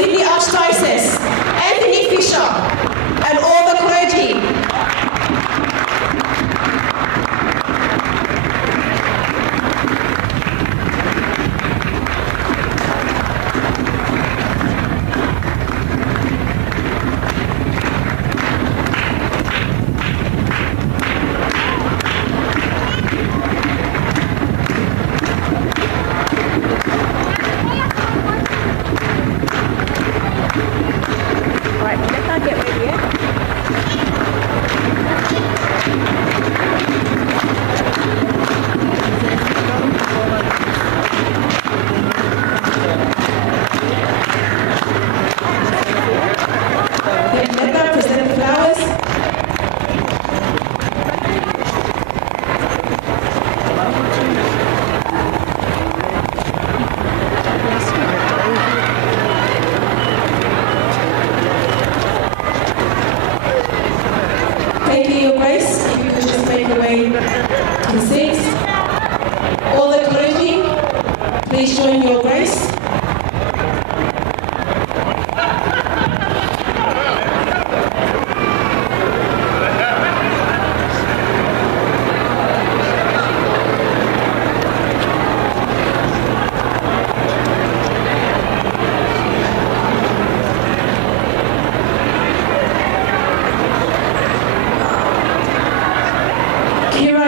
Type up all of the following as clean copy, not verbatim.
Sydney Archdiocese, Anthony Fisher, and all the clergy.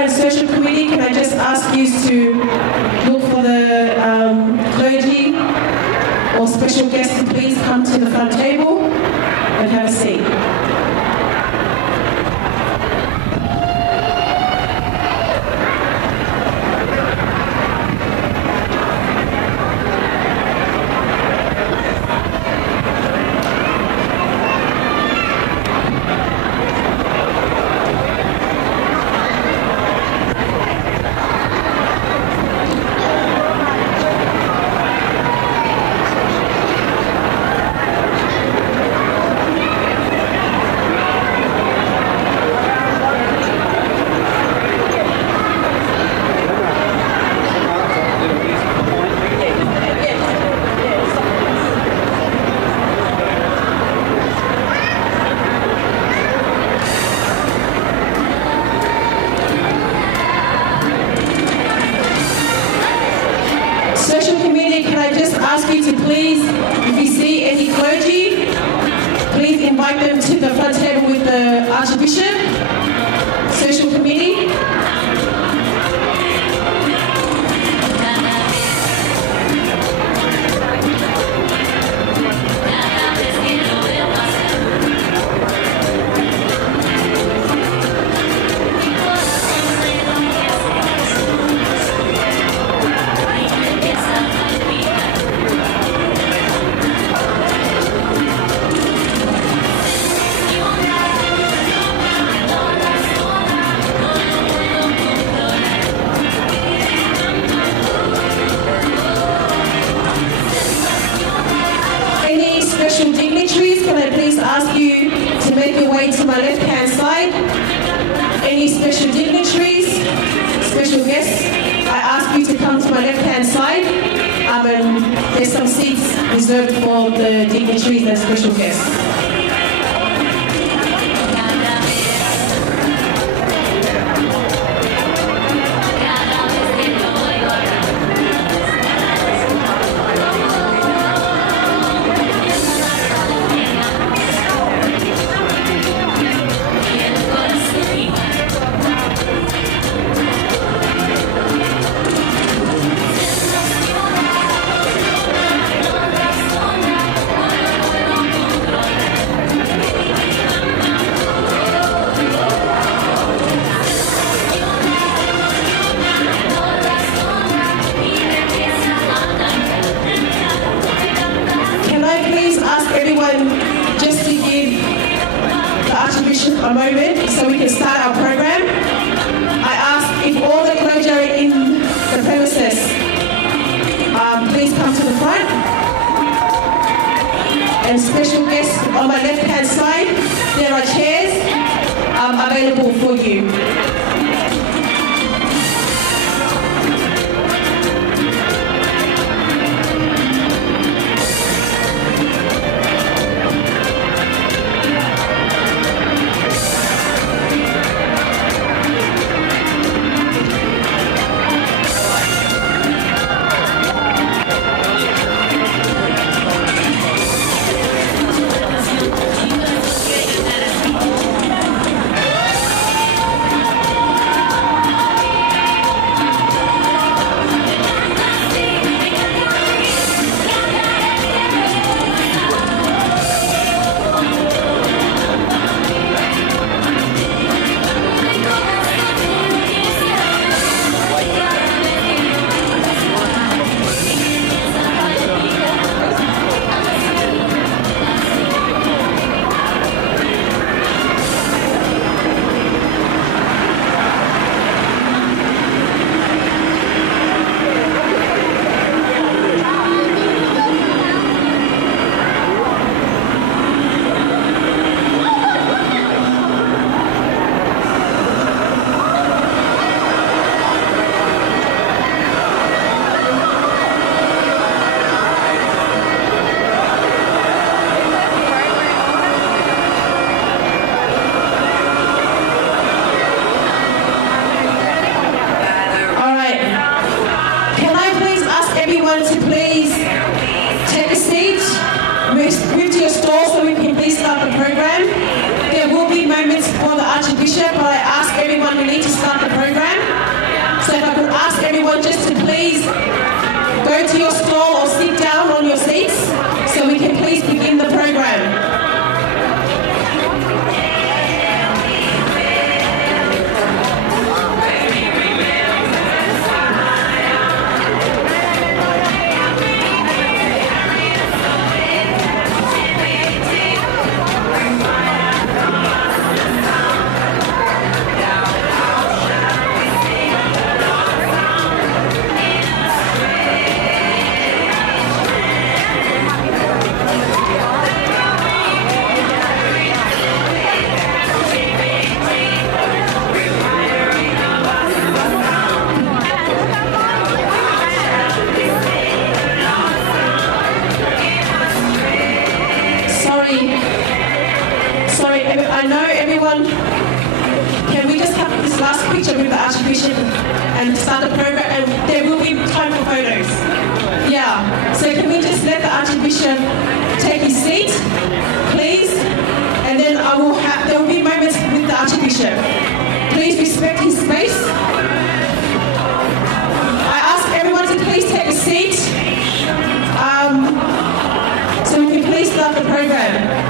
Social committee, can I just ask you to look for the clergy or special guests to please come to the front table and have a seat. There's some seats reserved for the dignitaries and special guests. we need to start the program. So if I could ask everyone just to please go to your stall or sit down on your seats so we can please begin the program. Sorry, I know everyone, can we just have this last picture with the Archbishop and start the program, and there will be time for photos. Yeah, so can we just let the Archbishop take his seat, please? And then there will be moments with the Archbishop. Please respect his space. I ask everyone to please take a seat so we can please start the program.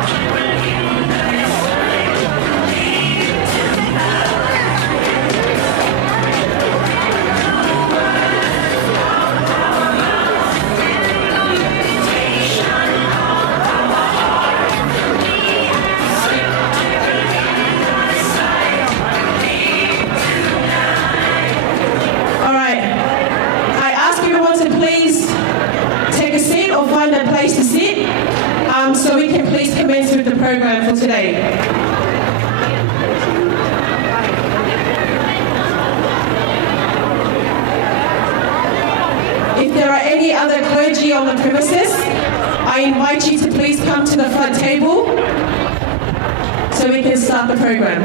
Find a place to sit so we can please commence with the program for today. If there are any other clergy on the premises, I invite you to please come to the front table so we can start the program.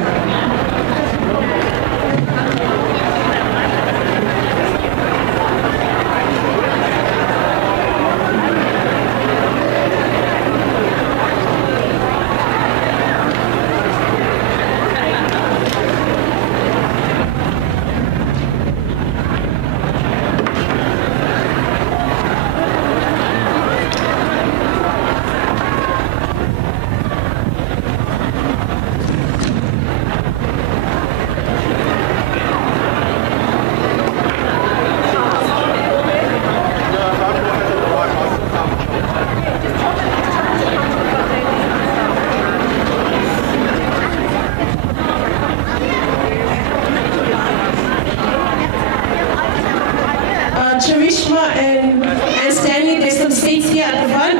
Charishma and Stanley, there's some seats here at the front.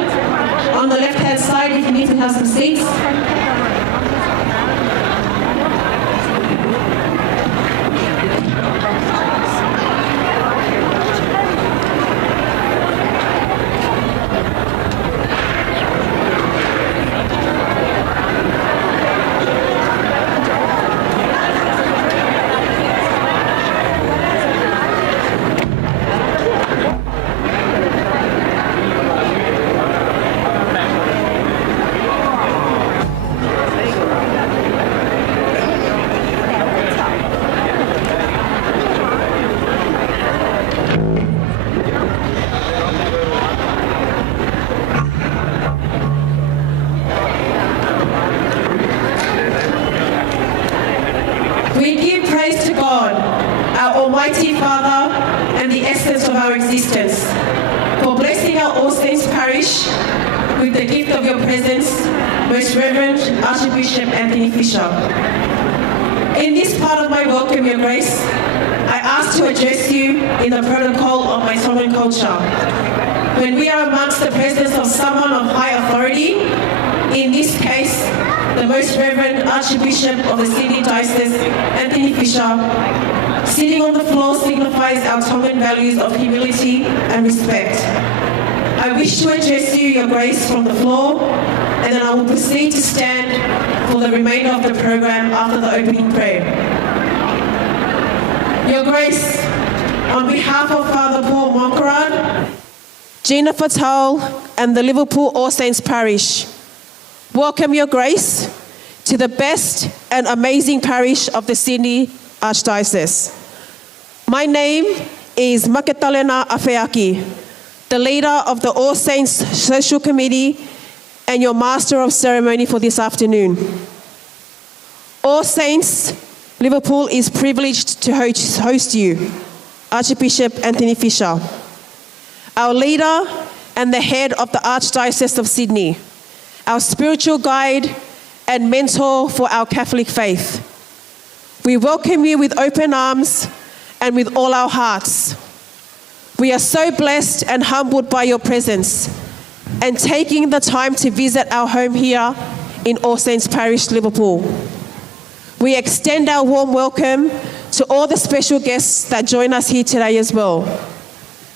On the left-hand side, if you need to have some seats. We give praise to God, our Almighty Father and the essence of our existence, for blessing our All Saints Parish with the gift of your presence, Most Reverend Archbishop Anthony Fisher. In this part of my welcome, Your Grace, I ask to address you in the protocol of my Tongan culture. When we are amongst the presence of someone of high authority, in this case, the Most Reverend Archbishop of the Sydney Diocese, Anthony Fisher, sitting on the floor signifies our Tongan values of humility and respect. I wish to address you, Your Grace, from the floor, and then I will proceed to stand for the remainder of the program after the opening prayer. Your Grace, on behalf of Father Paul Monkarad, Gina Fatal, and the Liverpool All Saints Parish, welcome, Your Grace, to the best and amazing parish of the Sydney Archdiocese. My name is Maketalena Afeaki, the leader of the All Saints Social Committee and your Master of Ceremony for this afternoon. All Saints, Liverpool is privileged to host you, Archbishop Anthony Fisher, our leader and the head of the Archdiocese of Sydney, our spiritual guide and mentor for our Catholic faith. We welcome you with open arms and with all our hearts. We are so blessed and humbled by your presence and taking the time to visit our home here in All Saints Parish, Liverpool. We extend our warm welcome to all the special guests that join us here today as well.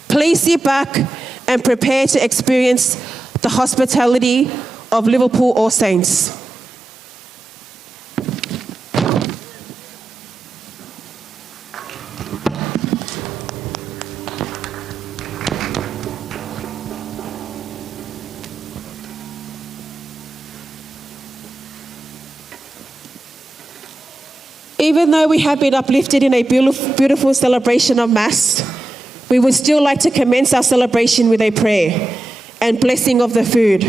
Please sit back and prepare to experience the hospitality of Liverpool All Saints. Even though we have been uplifted in a beautiful celebration of Mass, we would still like to commence our celebration with a prayer and blessing of the food.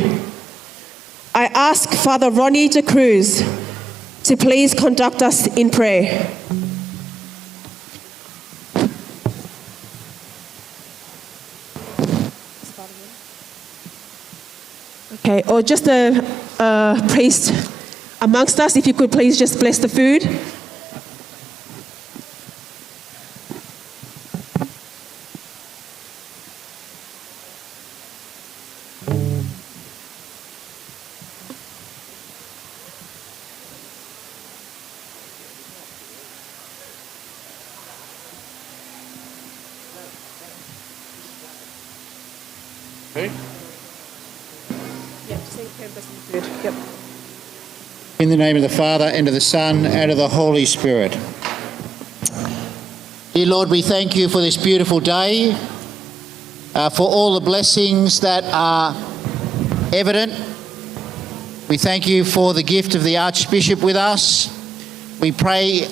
I ask Father Ronnie de Cruz to please conduct us in prayer. Okay, or just a priest amongst us, if you could please just bless the food. In the name of the Father, and of the Son, and of the Holy Spirit. Dear Lord, we thank you for this beautiful day, for all the blessings that are evident. We thank you for the gift of the Archbishop with us. We pray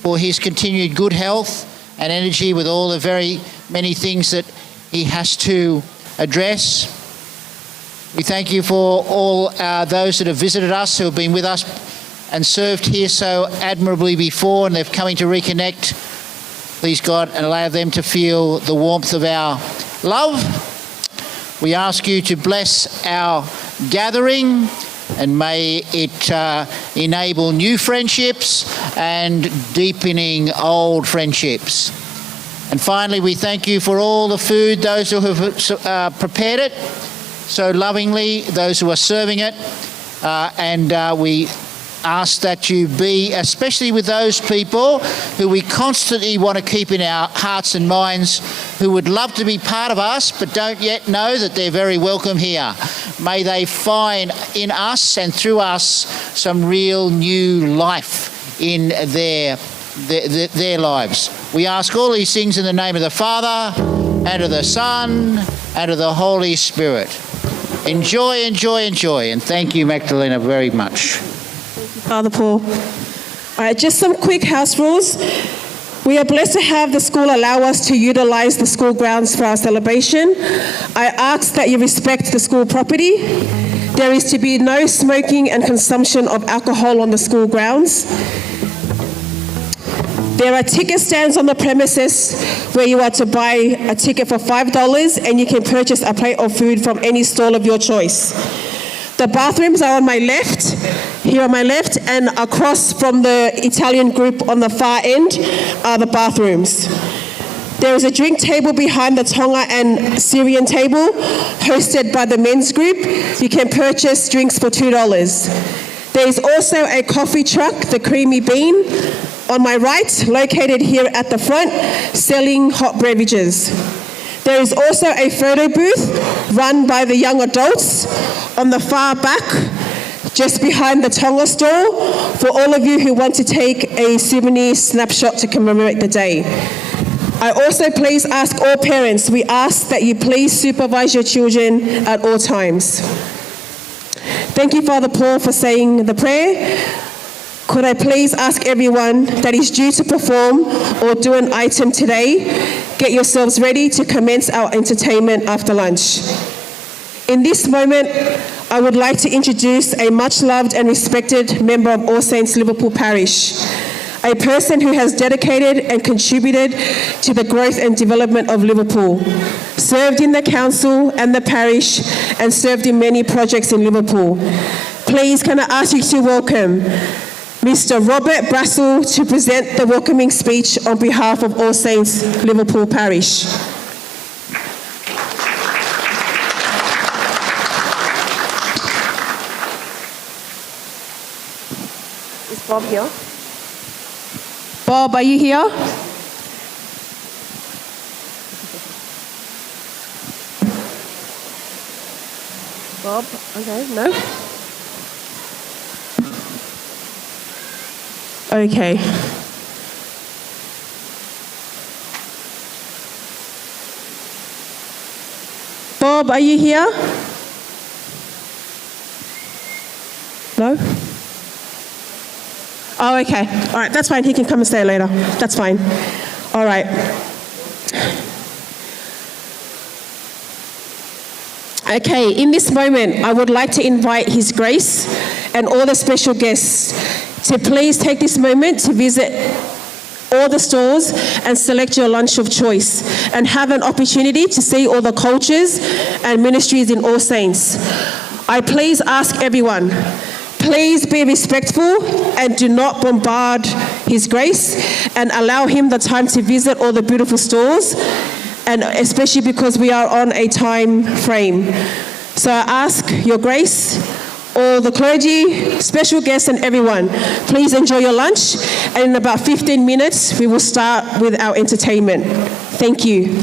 for his continued good health and energy with all the very many things that he has to address. We thank you for all those that have visited us, who have been with us and served here so admirably before, and they're coming to reconnect. Please, God, and allow them to feel the warmth of our love. We ask you to bless our gathering, and may it enable new friendships and deepening old friendships. And finally, we thank you for all the food, those who have prepared it so lovingly, those who are serving it, and we ask that you be, especially with those people who we constantly want to keep in our hearts and minds, who would love to be part of us but don't yet know that they're very welcome here. May they find in us and through us some real new life in their lives. We ask all these things in the name of the Father, and of the Son, and of the Holy Spirit. Enjoy, enjoy, enjoy. And thank you, Magdalena, very much. Father Paul. All right, just some quick house rules. We are blessed to have the school allow us to utilize the school grounds for our celebration. I ask that you respect the school property. There is to be no smoking and consumption of alcohol on the school grounds. There are ticket stands on the premises where you are to buy a ticket for $5 and you can purchase a plate of food from any stall of your choice. The bathrooms are on my left, here on my left, and across from the Italian group on the far end are the bathrooms. There is a drink table behind the Tonga and Syrian table, hosted by the men's group. You can purchase drinks for $2. There is also a coffee truck, the Creamy Bean, on my right, located here at the front, selling hot beverages. There is also a photo booth run by the young adults on the far back, just behind the Tonga store, for all of you who want to take a souvenir snapshot to commemorate the day. I also please ask all parents, we ask that you please supervise your children at all times. Thank you, Father Paul, for saying the prayer. Could I please ask everyone that is due to perform or do an item today, get yourselves ready to commence our entertainment after lunch. In this moment, I would like to introduce a much loved and respected member of All Saints Liverpool Parish, a person who has dedicated and contributed to the growth and development of Liverpool, served in the council and the parish, and served in many projects in Liverpool. Please can I ask you to welcome Mr. Robert Brassel to present the welcoming speech on behalf of All Saints Liverpool Parish. Is Bob here? Bob, are you here? Bob, okay, no? Okay. Bob, are you here? No? Oh, okay. All right, that's fine. He can come and stay later. That's fine. All right. Okay, in this moment, I would like to invite His Grace and all the special guests to please take this moment to visit all the stores and select your lunch of choice and have an opportunity to see all the cultures and ministries in All Saints. I please ask everyone, please be respectful and do not bombard His Grace and allow him the time to visit all the beautiful stores, and especially because we are on a time frame. So I ask Your Grace, all the clergy, special guests and everyone, please enjoy your lunch, and in about 15 minutes we will start with our entertainment. Thank you.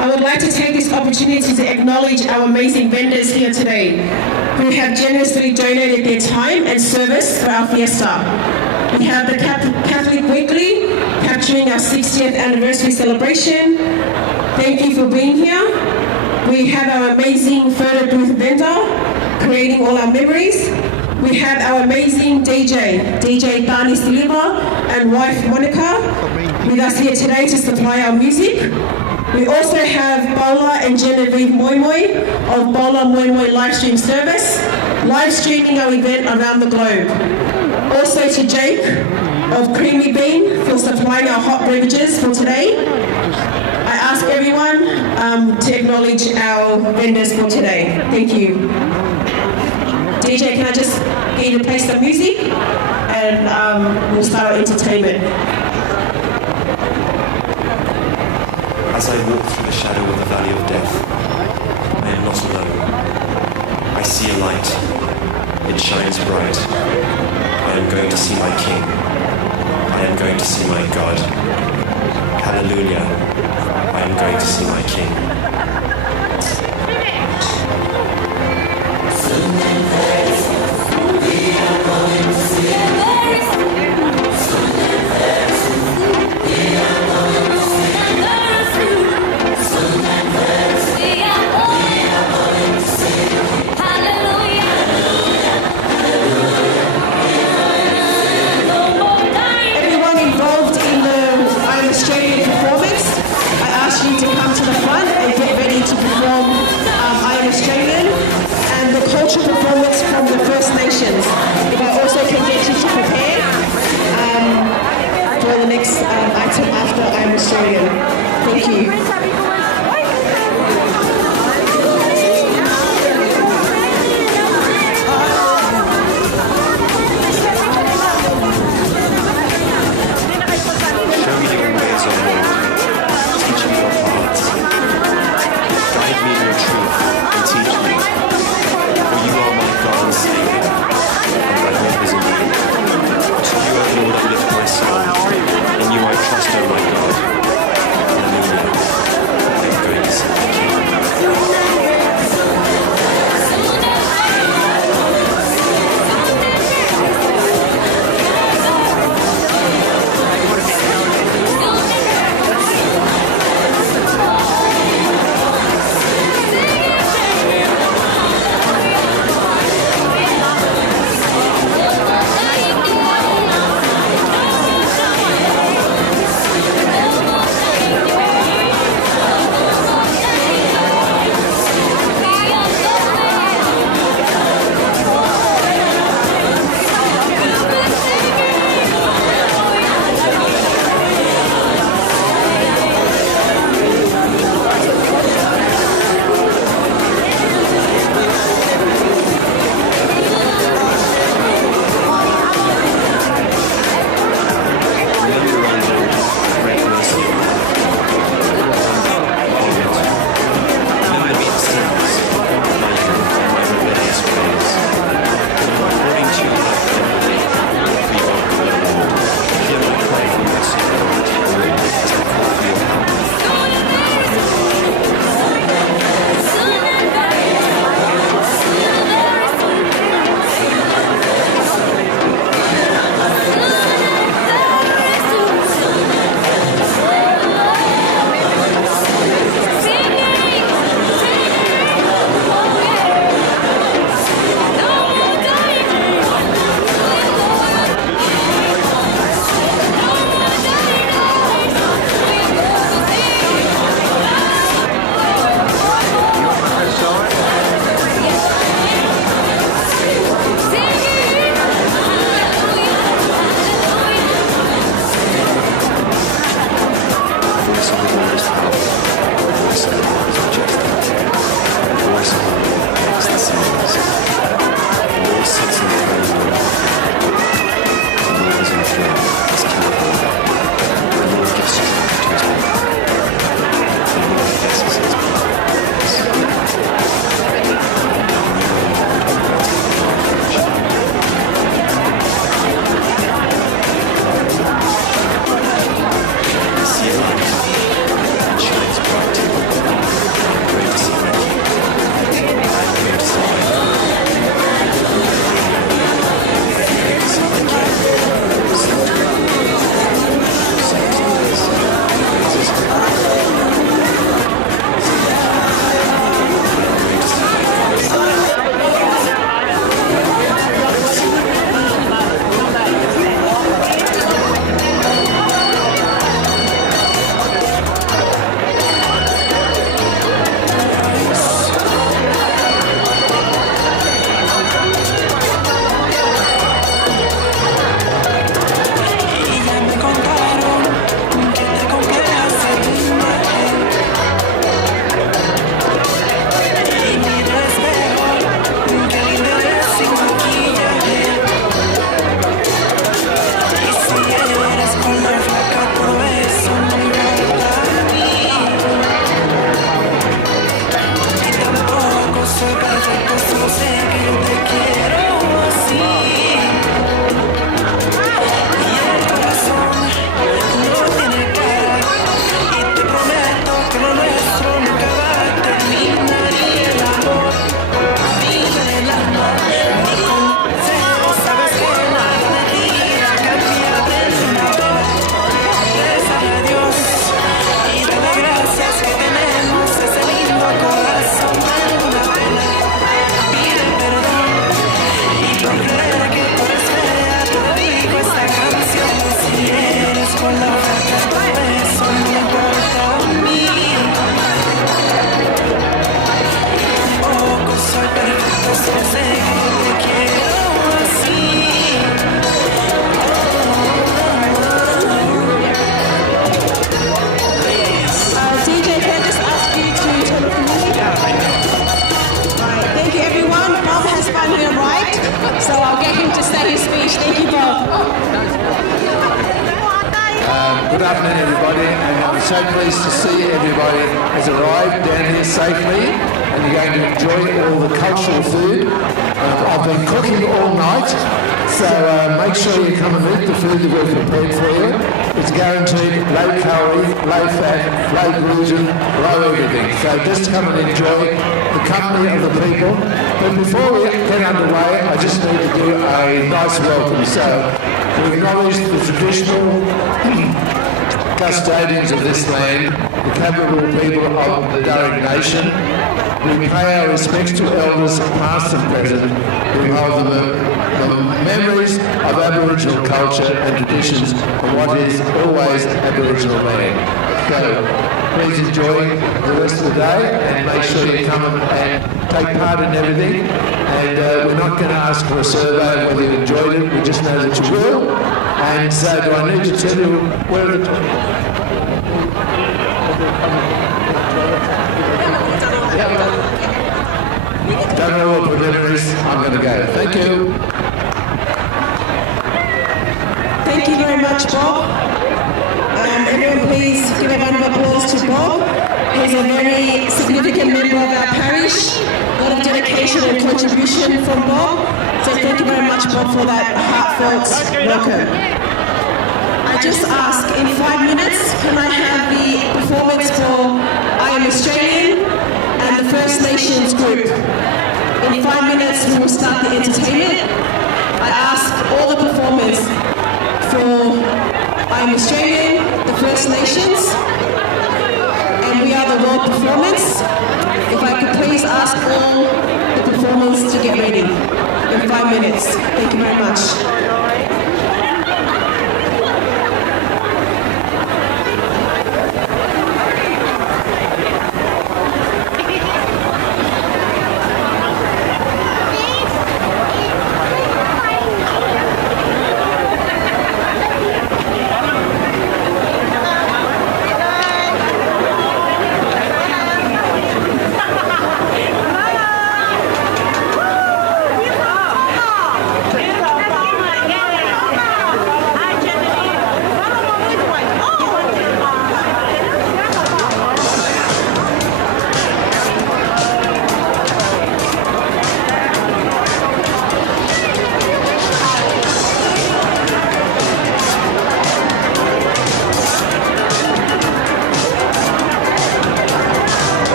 I would like to take this opportunity to acknowledge our amazing vendors here today who have generously donated their time and service for our Fiesta. We have the Catholic Weekly, capturing our 60th anniversary celebration. Thank you for being here. We have our amazing photo booth vendor, creating all our memories. We have our amazing DJ Barney Silva and wife Monica, with us here today to supply our music. We also have Paula and Genevieve Moimoi of Paula Moimoi livestream service, live streaming our event around the globe. Also to Jake of Creamy Bean for supplying our hot beverages for today. I ask everyone to acknowledge our vendors for today. Thank you. DJ, can I just get you to play some music and we'll start our entertainment. As I walk through the shadow of the valley of death, I am not alone. I see a light. It shines bright. I am going to see my King. I am going to see my God. Hallelujah. I am going to see my King. Performance from the First Nations. If I also can get you to prepare for the next item after I'm Australian. Thank you. solo sé que te quiero así. Y el corazón no tiene cara. Y te prometo que lo nuestro nunca va a terminar. Y el amor vive en el alma. Ni consejo, sabes que nada de ti cambia de una vez. Rezarle a Dios y darle gracias que tenemos ese lindo corazón en una vela. Pide perdón y procura que tú eres fea. Te dedico esta canción. Si eres con la oferta de un beso, no me importa a mí. Tampoco soy perfecto, solo sé que te quiero así. DJ, can I just ask you to turn off the music? Alright, thank you everyone. Bob has finally arrived, so I'll get him to say his speech. Thank you, Bob. Good afternoon, everybody, and I'm so pleased to see everybody has arrived down here safely, and you're going to enjoy all the cultural food. I've been cooking all night, so make sure you come and eat the food that we've prepared for you. It's guaranteed low calorie, low fat, low gluten, low everything. So just come and enjoy the company of the people. But before we get underway, I just need to do a nice welcome. So we acknowledge the traditional custodians of this land, the Capital people of the Darug Nation. We pay our respects to elders past and present who hold the memories of Aboriginal culture and traditions of what is always Aboriginal land. So please enjoy the rest of the day and make sure you come and take part in everything. And we're not going to ask for a survey of whether you enjoyed it, we just know that you will. And so do I need to tell you where the Don't know what preliminaries. I'm going to go. Thank you. Thank you very much, Bob. Everyone please give a round of applause to Bob. He's a very significant member of our parish. A lot of dedication and contribution from Bob. So thank you very much, Bob, for that heartfelt welcome. I just ask, in 5 minutes, can I have the performance for I Am Australian and the First Nations group? In 5 minutes, we will start the entertainment. I ask all the performers for I Am Australian, the First Nations, and We Are the World performance. If I could please ask all the performers to get ready in 5 minutes. Thank you very much.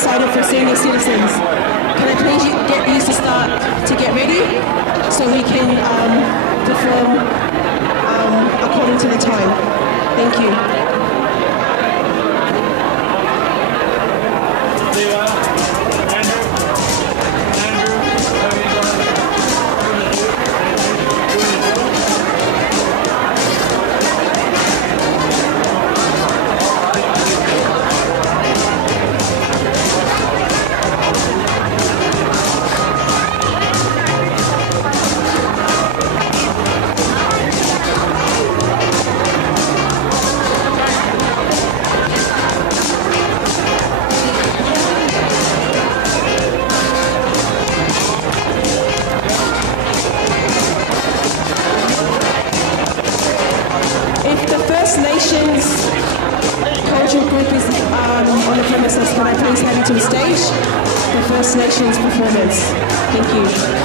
excited for senior citizens. Can I please get you to start to get ready so we can perform according to the time. Thank you. Can I please have you to the stage? The First Nations performance. Thank you.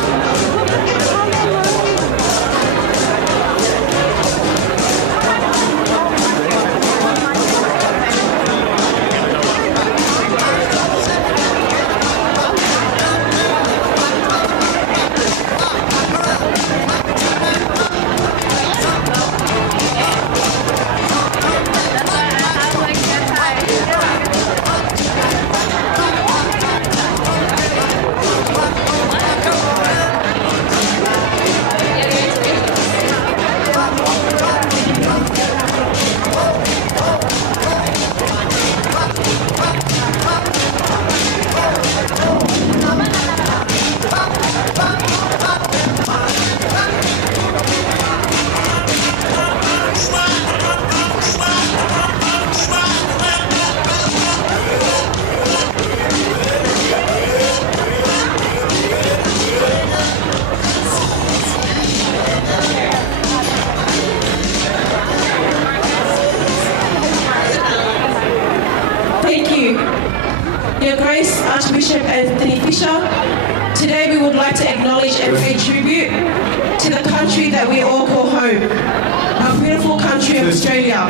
Your Grace, Archbishop Anthony Fisher, today we would like to acknowledge and pay tribute to the country that we all call home, our beautiful country of Australia.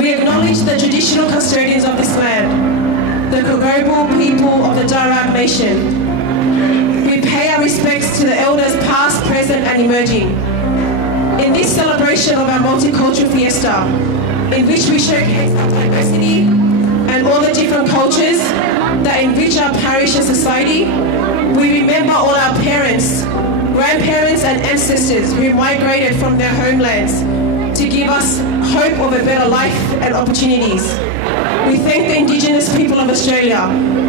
We acknowledge the traditional custodians of this land, the Gogobal people of the Darug Nation. We pay our respects to the elders past, present and emerging. In this celebration of our multicultural fiesta, in which we showcase our diversity and all the different cultures that enrich our parish and society, we remember all our parents, grandparents and ancestors who migrated from their homelands to give us hope of a better life and opportunities. We thank the Indigenous people of Australia,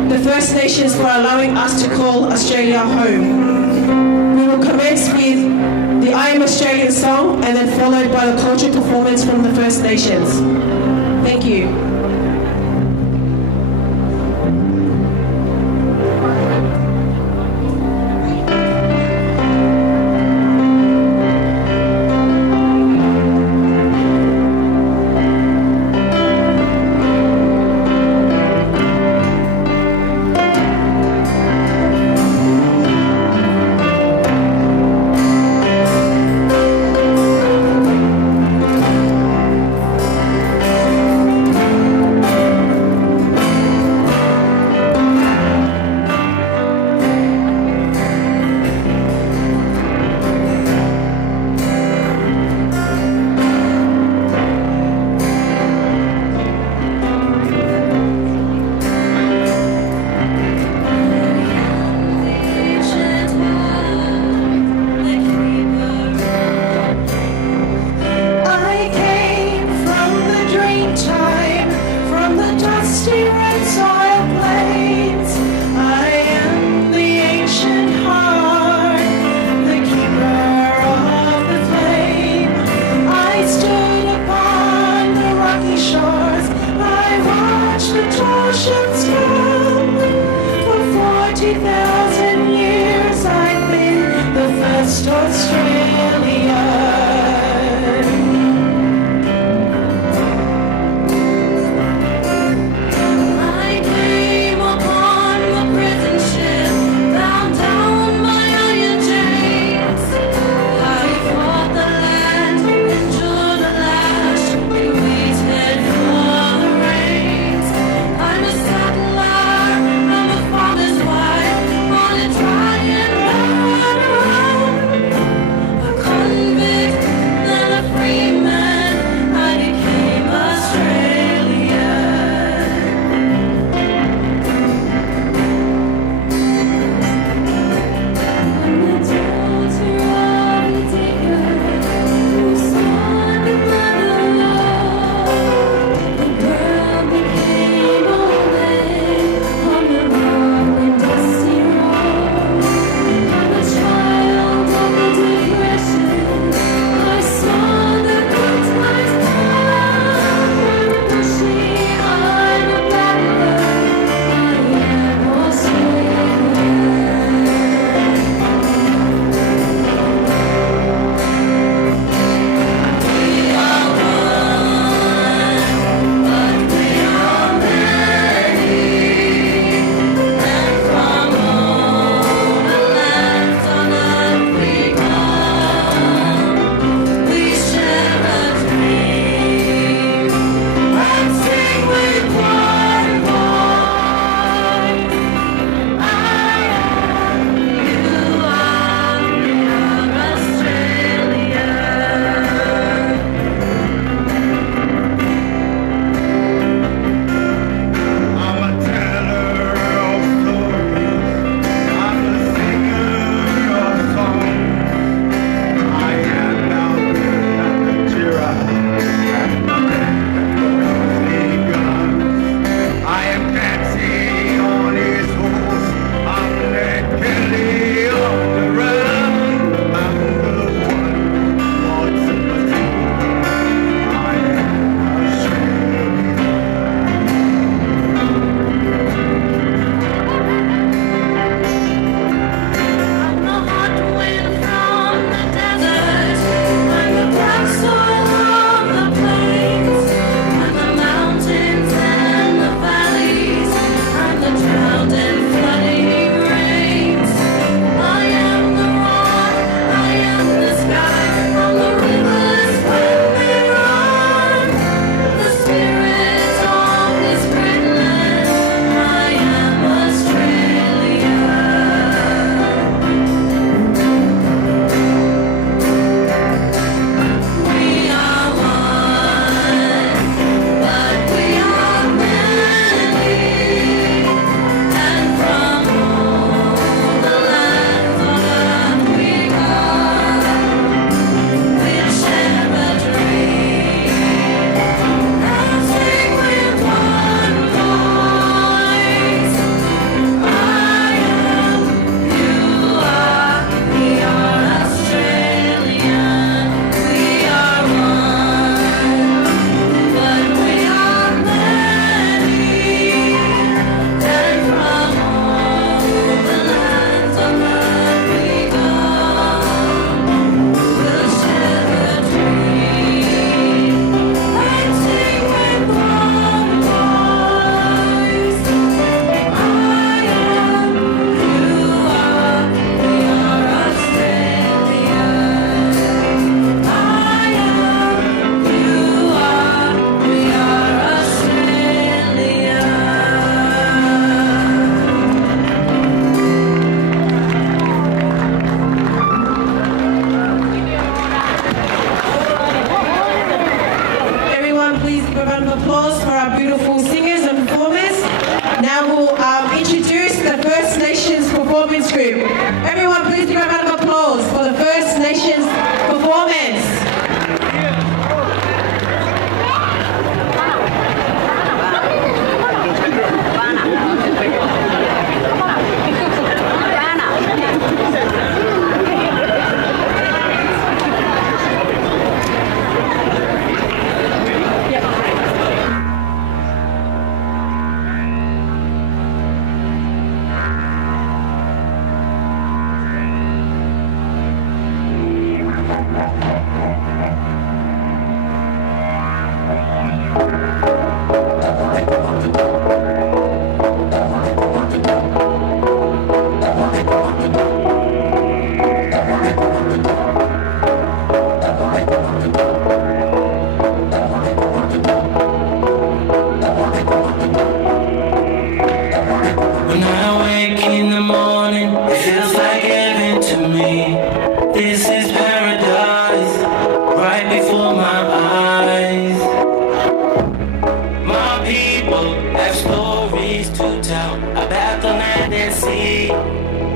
the First Nations, for allowing us to call Australia home. We will commence with the I Am Australian song and then followed by the cultural performance from the First Nations. Thank you.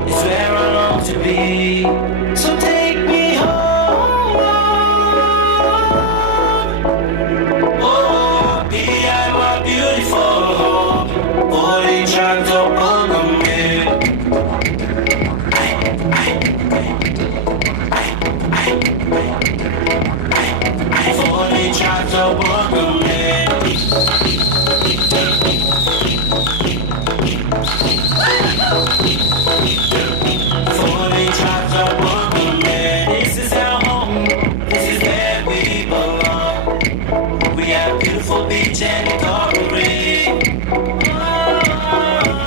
It's where I long to be. So take me home. Oh, be my beautiful home. Holy chant of Holy chant of This is our home, this is where we belong. We have beautiful beach and coral reef.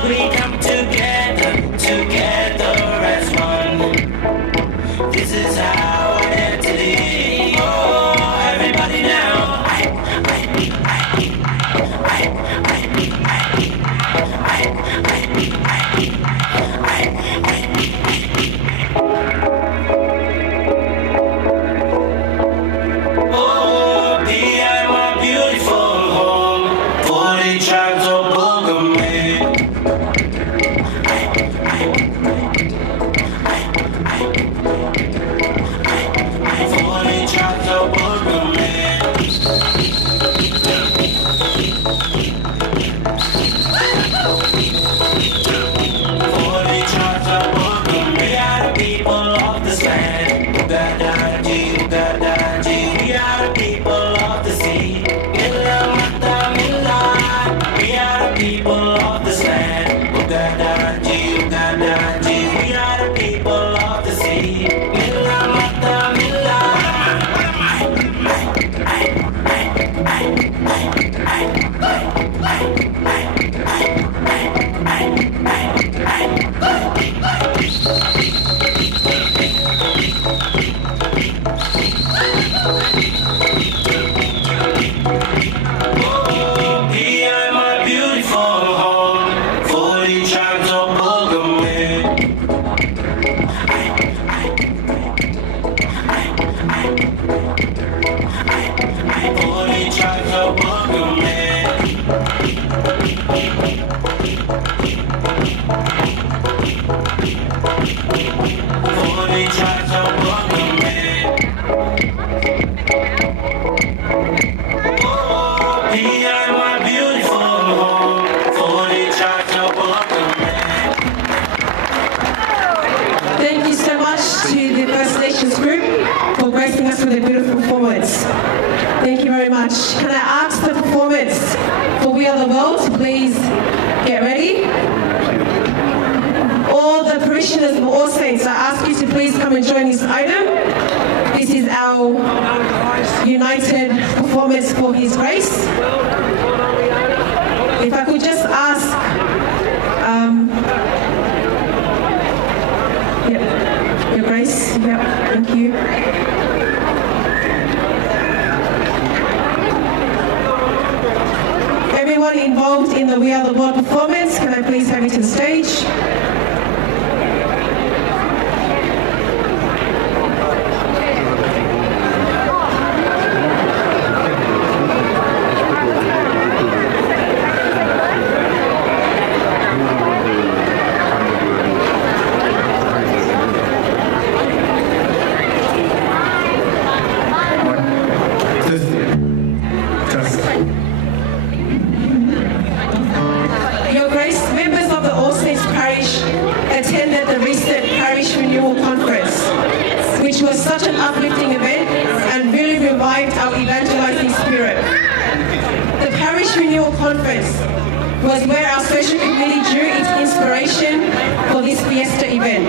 We come together as one. This is our identity. Oh, everybody now. Oh, be my beautiful home. 40 tribes of Bogomil. 40 tribes of Bogomil. 40 tribes of Bogomil. We are the people of this land. Ugadaji, Ugadaji. We are the people of the sea. Milla Mata Milla. We are the people of this land. Ugadaji, Ugadaji. We are the people of the sea. Milla Mata Milla. Oh, be my beautiful home. 40 tribes of Bogomil. 40 tribes of Bogomil. Holy tribes of Bogomil. Oh, be my beautiful home. 40 tribes of Bogomil. Thank you so much to the First Nations group for gracing us with a beautiful performance. Thank you very much. Can I ask the performance for We Are the World to please get ready? All the parishioners of All Saints, I ask you to please come and join this item. This is our united performance for His grace. If I could just ask, Your Grace, thank you. Everyone involved in the We Are the World performance, can I please have you to the stage? Your Grace, members of the All Saints Parish attended the recent Parish Renewal Conference, which was such an uplifting event and really revived our evangelizing spirit. The Parish Renewal Conference was where our social committee drew its inspiration for this Fiesta event.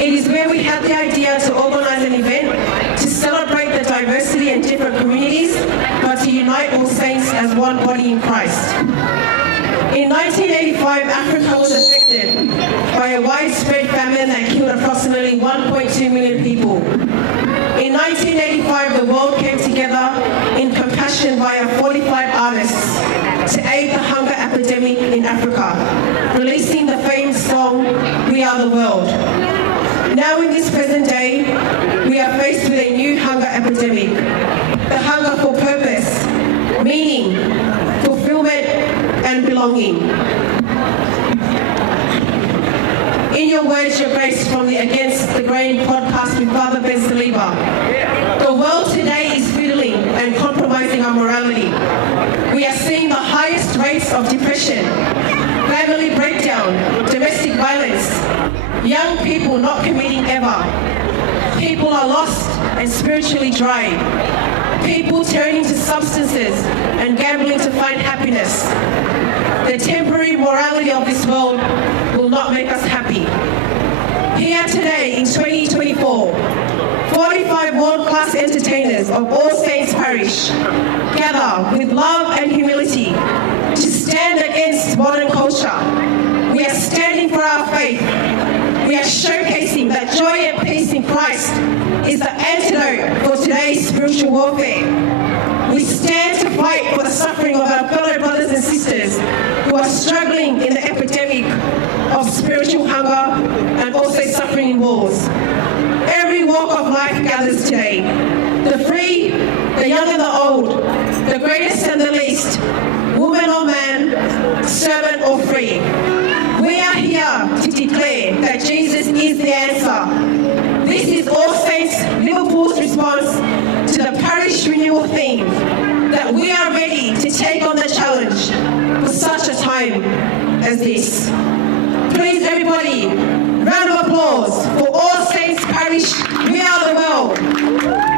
It is where we had the idea to organize an event to celebrate the diversity and different communities, but to unite all saints as one body in Christ. In 1985, Africa was affected by a widespread famine that killed approximately 1.2 million people. In 1985, the world came together in compassion via 45 artists to aid the hunger epidemic in Africa, releasing the famed song, We Are the World. Now in this present day, we are faced with a new hunger epidemic, the hunger for purpose, meaning, fulfillment, and belonging. from the Against the Grain podcast with Father Ben Saliba. The world today is fiddling and compromising our morality. We are seeing the highest rates of depression, family breakdown, domestic violence, young people not committing ever. People are lost and spiritually dry. People turning to substances and gambling to find happiness. The temporary morality of this world will not make us happy. Here today in 2024, 45 world-class entertainers of All Saints Parish gather with love and humility to stand against modern culture. We are standing for our faith. We are showcasing that joy and peace in Christ is the antidote for today's spiritual warfare. We stand to fight for the suffering of our fellow brothers and sisters who are struggling in the epidemic of spiritual hunger and also suffering in wars. Every walk of life gathers today. The free, the young and the old, the greatest and the least, woman or man, servant or free. We are here to declare that Jesus is the answer. This is All Saints Liverpool's response to the parish renewal theme, that we are ready to take on the challenge for such a time as this. Please everybody, round of applause for All Saints Parish, We Are the World.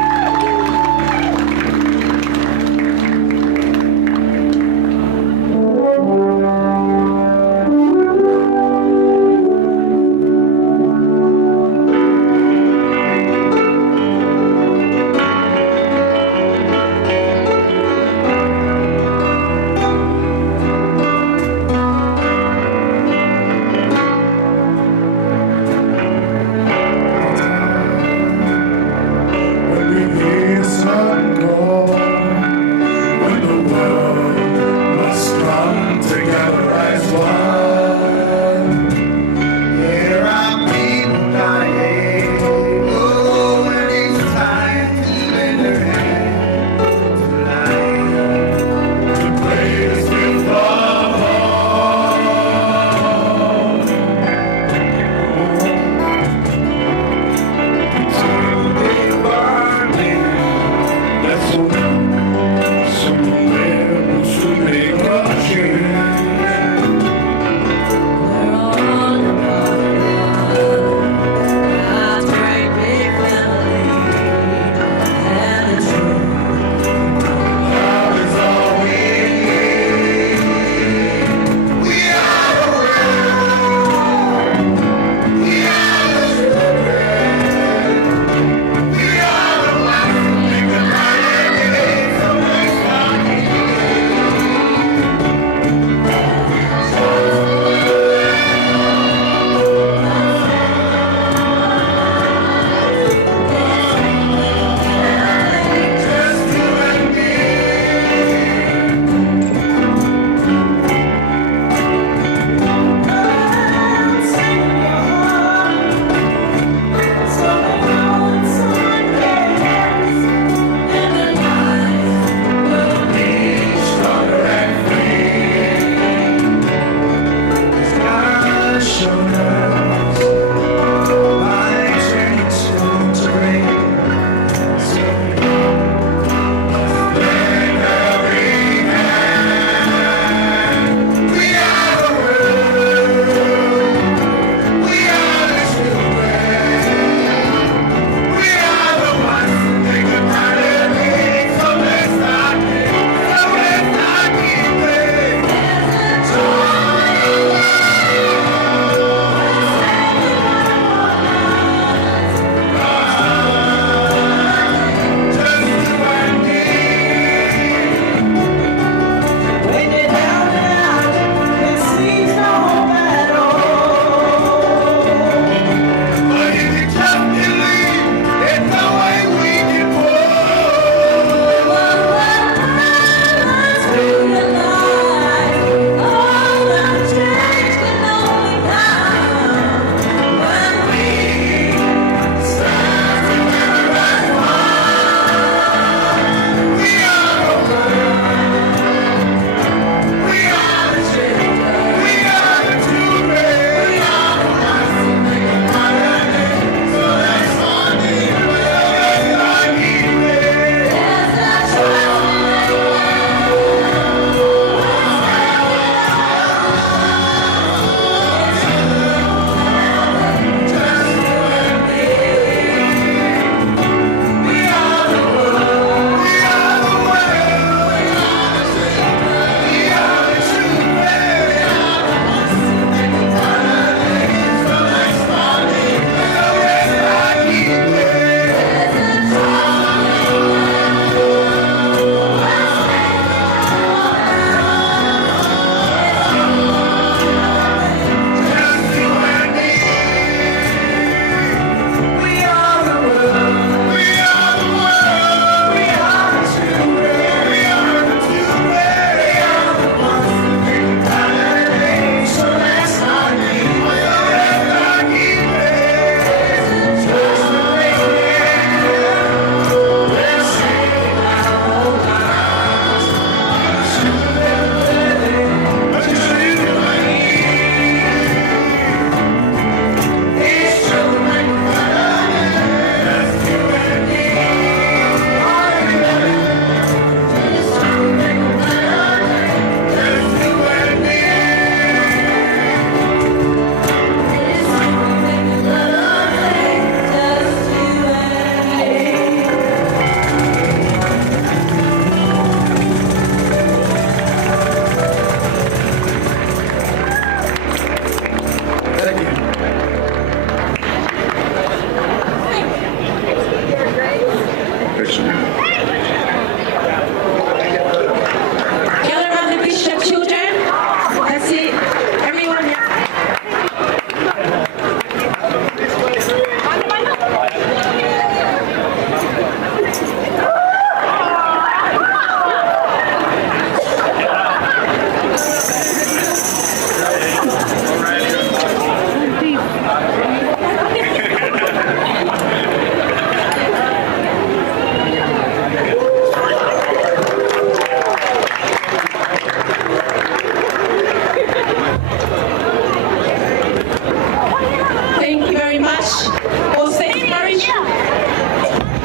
Church, All Saints Parish.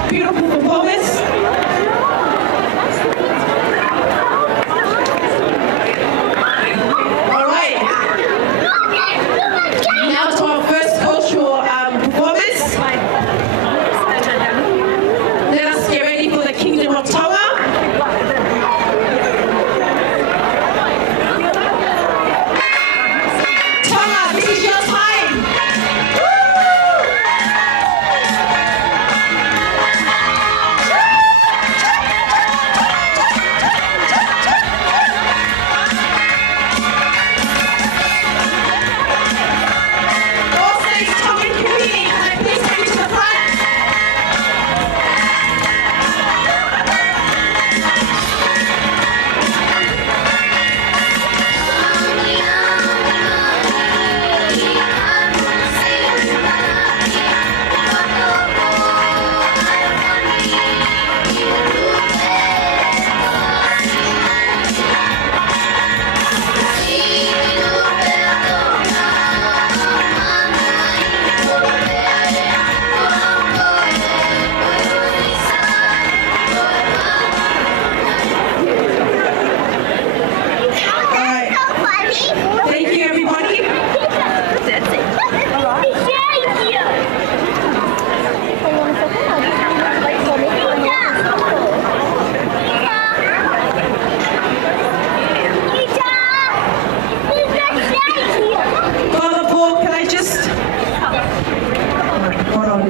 Beautiful performance. All right. Now to our first cultural performance. Let us get ready for the Kingdom of Tonga. Tonga, this is your time. All Saints Tongan community, can I please take you to the front? Thank you, everybody. Father Paul, can I just... Hold on.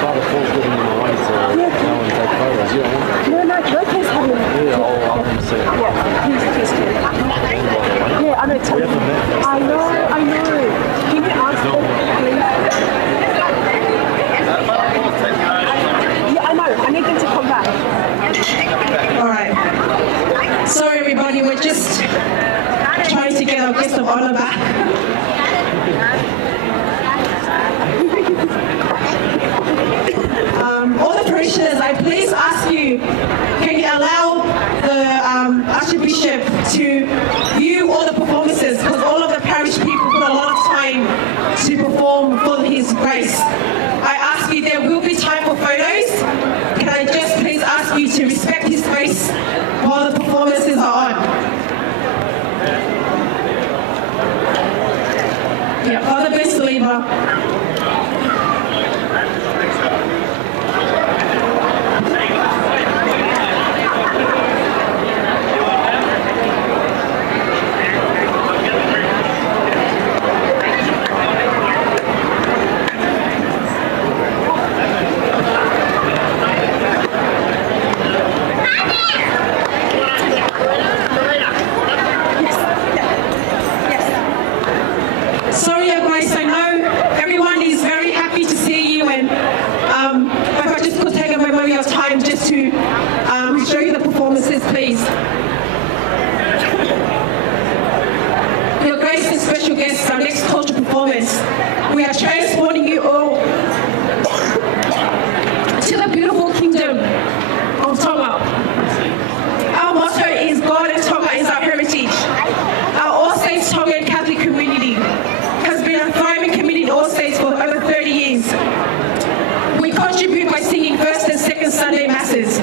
Father Paul's getting in the way, so no one take photos. You don't want that? No, Joker's having Yeah, I'll come see it. Yeah, I know. We haven't met. I know. Can you ask them, please? Yeah, I know. I need them to come back. All right. Sorry, everybody. We're just trying to get our guest of honor back. All the parishioners, I please ask you, can you allow the Archbishop to view all the performances, because all of the parish people put a lot of time to perform for his grace. I ask you, there will be time for photos. Can I just please ask you to respect his grace while the performances are on? Yeah, Father Best Believer. Sorry, guys, I know everyone is very happy to see you, and if I just could take a moment of time just to show you the performances, please. Your Grace and special guests, our next cultural performance, we are transporting you all to the beautiful Kingdom of Tonga. Our motto is God and Tonga is our heritage. Our All Saints Tongan Catholic community has been a thriving community in All Saints for over 30 years. We contribute by singing first and second Sunday masses.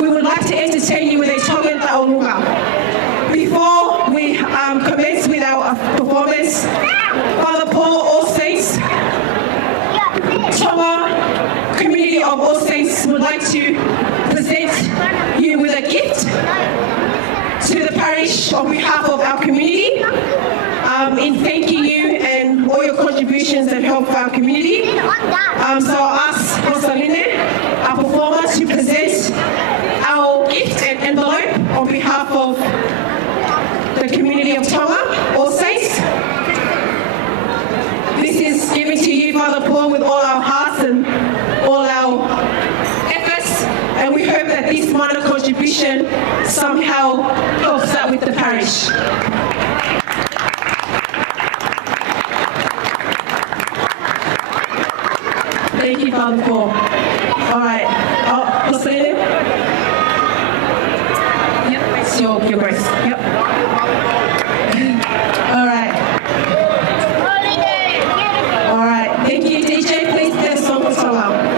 We would like to entertain you with a Tongan taonga. Before we commence with our performance, Father Paul, All Saints, Tonga community of All Saints would like to present you with a gift to the parish on behalf of our community, in thanking you and all your contributions and help for our community. So I'll ask Rosaline, our performer, to present our gift and envelope on behalf of the community of Tonga, All Saints. This is given to you, Father Paul, with all our hearts and all our efforts, and we hope that this minor contribution somehow helps out with the parish. Thank you, Father Paul. All right. Rosalie? Yep. That's your grace. Yep. All right. All right. Thank you, DJ. Please play the song for Paula.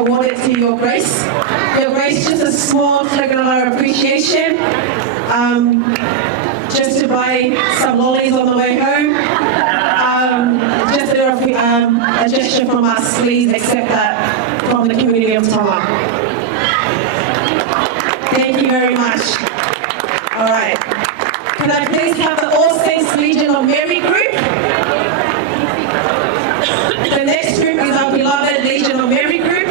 awarded to your grace. Your grace, just a small token of our appreciation, just to buy some lollies on the way home. Just a gesture from us, please accept that from the community of Tonga. Thank you very much. Legion of Mary group. The next group is our beloved Legion of Mary group.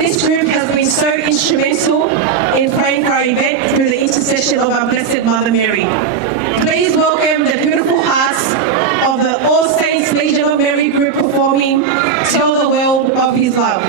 This group has been so instrumental in praying for our event through the intercession of our Blessed Mother Mary. Please welcome the beautiful hearts of the All Saints Legion of Mary group performing Tell the World of His Love.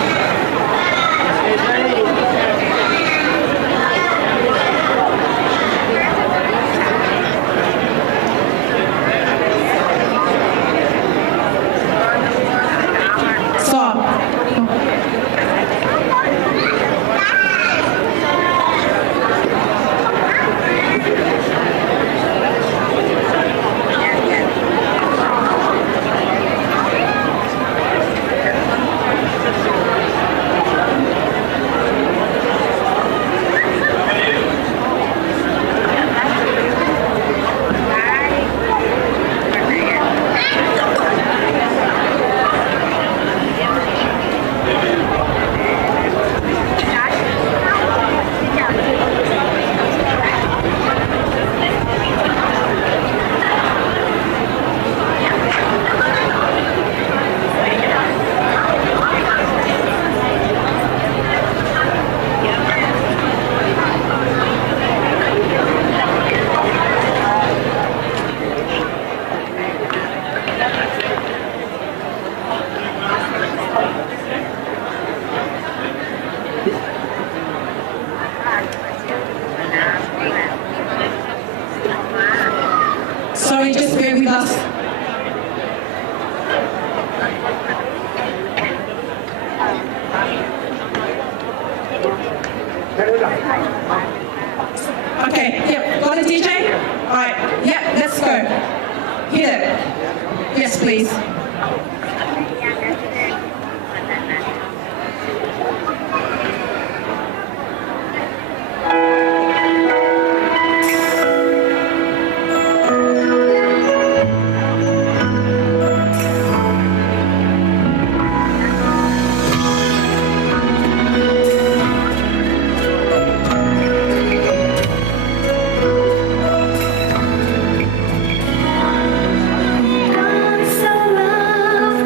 Sorry, just bear with us. Okay, yep, got a DJ? All right, yep, let's go. Hit it. Yes, please. So love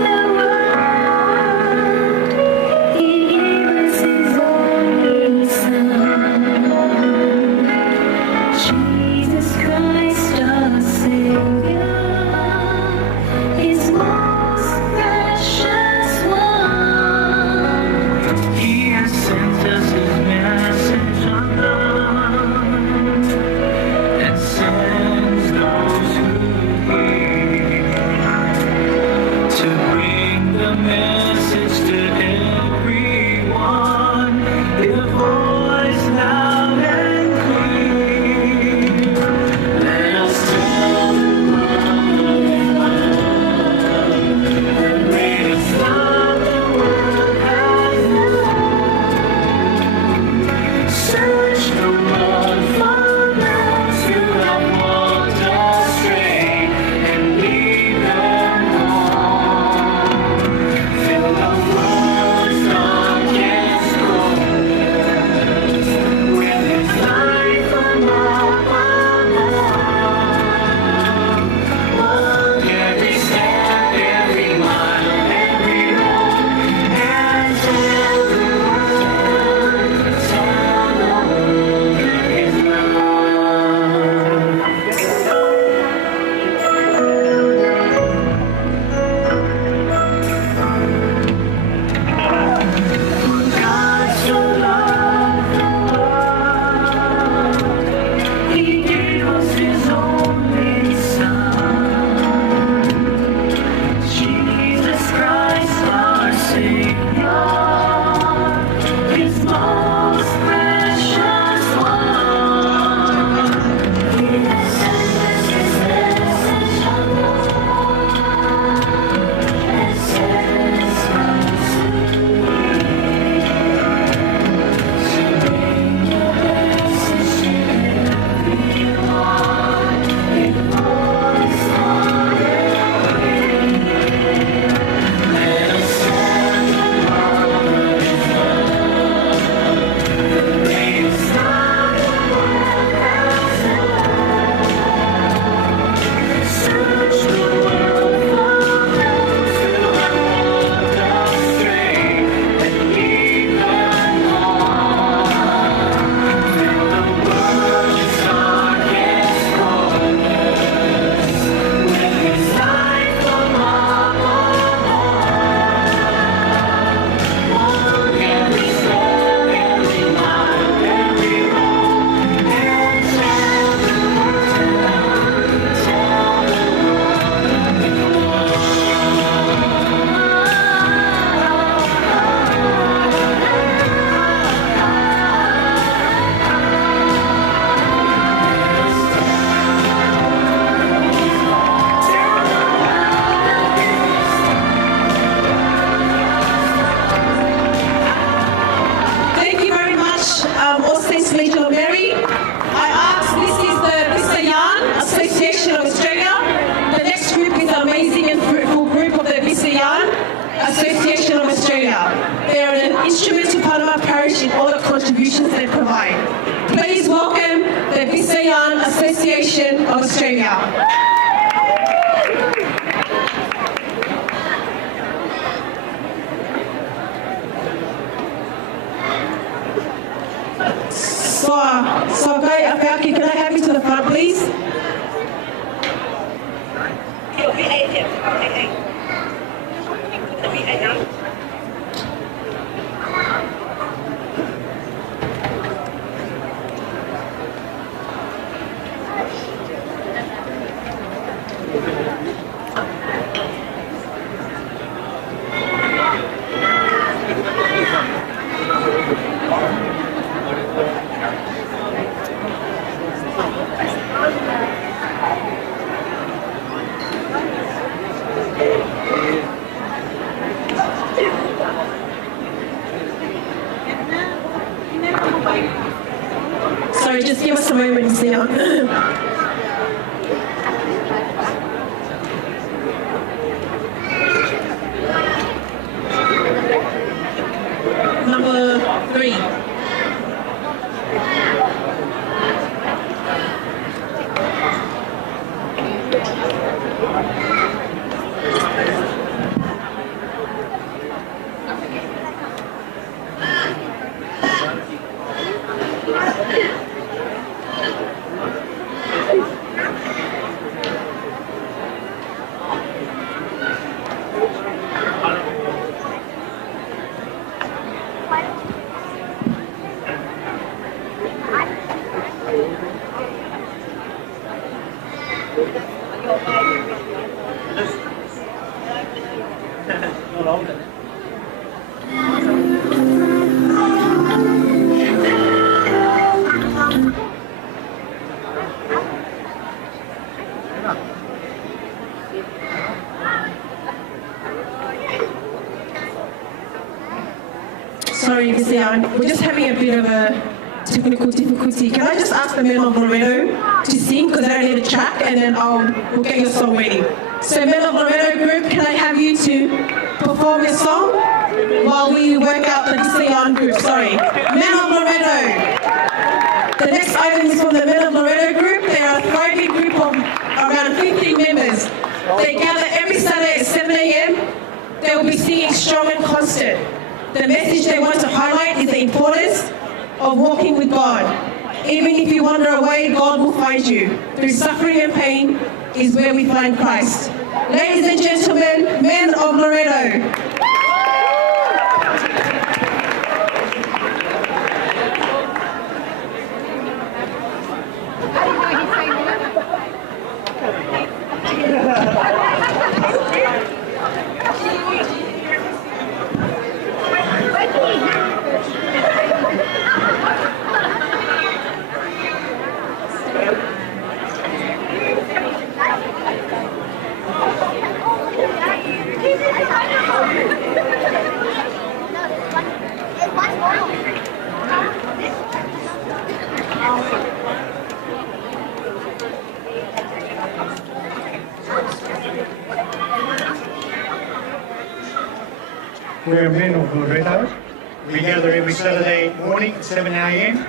Association of Australia. So guy, can I have you to the front, please? Sorry, just give us a moment to sit down. Number 3. Sorry, we're just having a bit of a technical difficulty. Can I just ask the men of Loreto to sing, because I don't need a track, and then we'll get your song ready. So men of Loreto group, can I have you to perform your song while we work out the Disneyland group? Sorry. Men of Loreto. The next item is from the men of Loreto group. They are a thriving group of around 15 members. They gather every Saturday at 7 a.m. They will be singing Strong and Constant. The message they want to highlight is the importance of walking with God. Even if you wander away, God will find you. Through suffering and pain is where we find Christ. Ladies and gentlemen, men of Loreto. We're men of Loreto. We gather every Saturday morning at 7 a.m.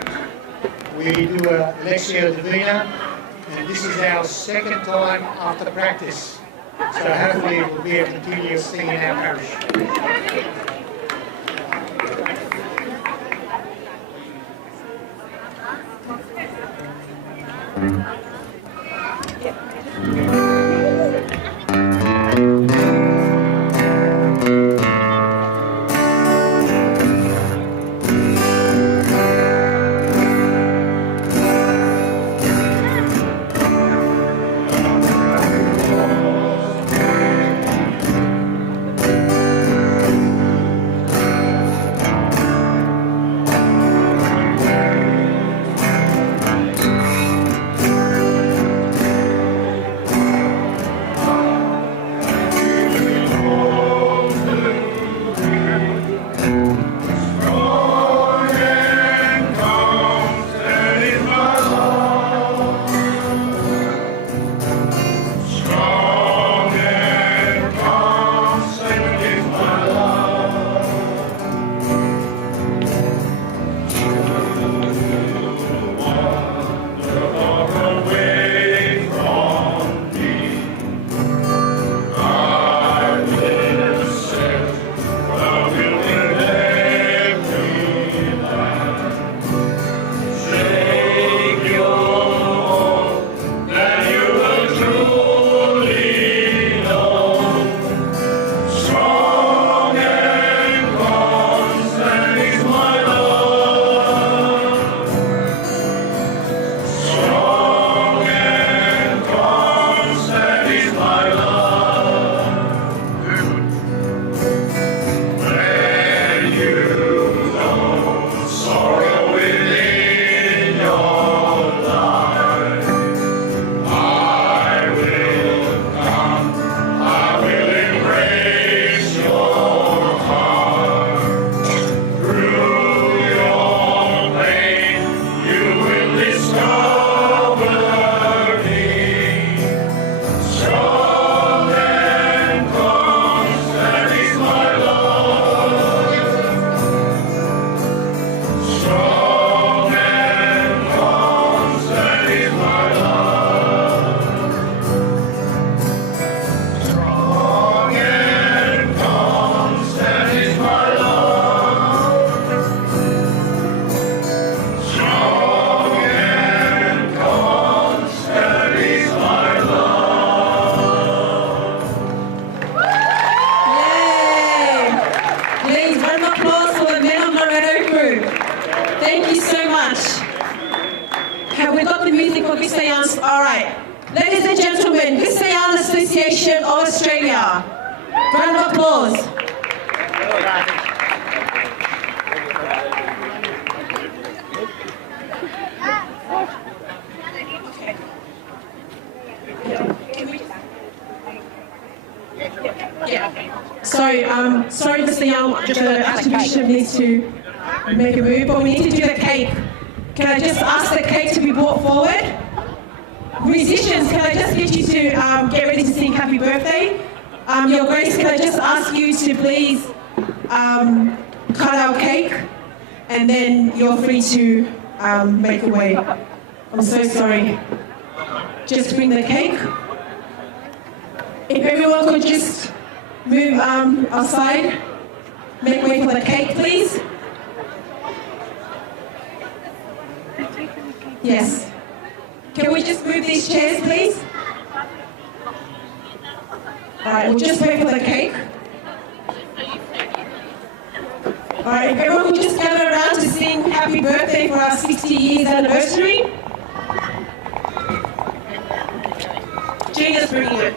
We do a Lectio Divina, and this is our second time after practice. So hopefully it will be a continuous thing in our parish. Have we got the music for Visayan? All right. Ladies and gentlemen, Visayan Association of Australia. Round of applause. Sorry, Mr. Young, the activation needs to make a move, but we need to do the cake. Can I just ask the cake to be brought forward? Musicians, can I just get you to get ready to sing happy birthday? Your Grace, can I just ask you to please cut our cake, and then you're free to make your way. I'm so sorry. Just bring the cake. If everyone could just move aside, make way for the cake, please. Yes. Can we just move these chairs, please? All right, we'll just wait for the cake. All right, if everyone could just gather around to sing happy birthday for our 60 years anniversary. Gina's bringing it.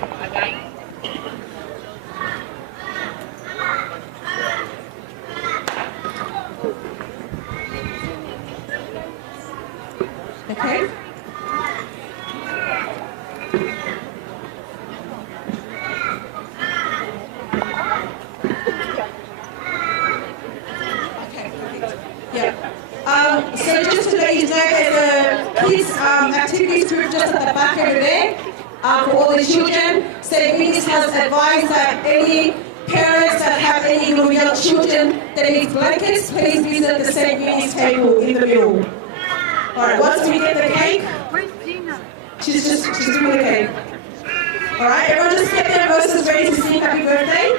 Okay. So just to let you know, there's a kids activities group just at the back over there for all the children. St. Minnie's has advised that any parents that have any little young children that need blankets, please visit the St. Minnie's table in the middle. All right, once we get the cake, she's doing the cake. All right, everyone just get their verses ready to sing happy birthday.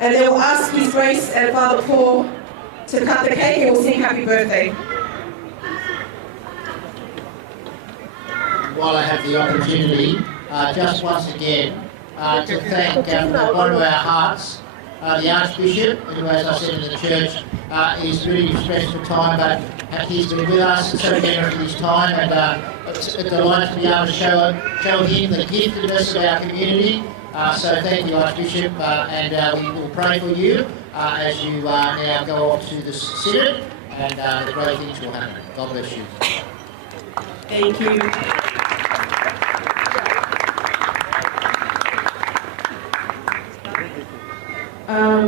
And they will ask His Grace and Father Paul to cut the cake and we'll sing happy birthday. While I have the opportunity, just once again, to thank from the bottom of our hearts, the Archbishop, who, as I said in the church, is really stressed for time, but he's been with us so generous with his time, and it's a delight to be able to show him the giftedness of our community. So thank you, Archbishop, and we will pray for you as you now go off to the Synod, and the great things will happen. God bless you. Thank you.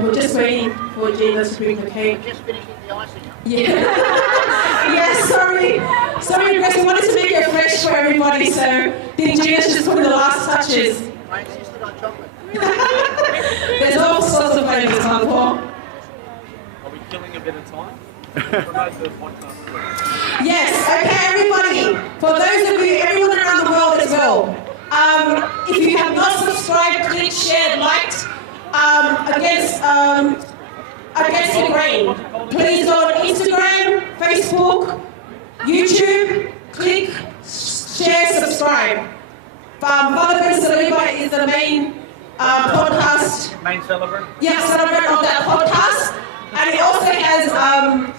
We're just waiting for Gina to bring the cake. Just finishing the icing. Yeah. Yes, sorry, Grace, we wanted to make it fresh for everybody, so I think Gina's just putting the last touches. I insisted on chocolate. There's all sorts of flavours, Father Paul. Are we killing a bit of time? Promote the podcast. Yes, okay, everybody. For those of you, everyone around the world as well, if you have not subscribed, click, shared, liked, against the grain, please go on Instagram, Facebook, YouTube, click, share, subscribe. Father Saliba is the main podcast. Main celebrant? Yeah, celebrant of that podcast. And it also has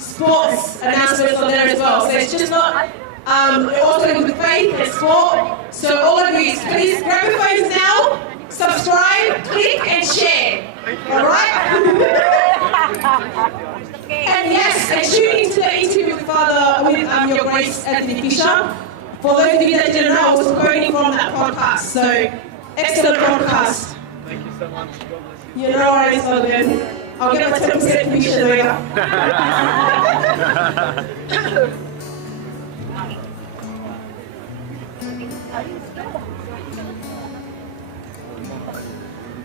sports announcements on there as well. So it's just not, also with faith and sport. So all of you, please grab your phones now, subscribe, click and share. Alright? And yes, and tune into the interview with Your Grace Anthony Fisher. For those of you that didn't know, I was quoting from that podcast. So, excellent podcast. Thank you so much. God bless you. You know what it's all good. I'll get my 10% commission later.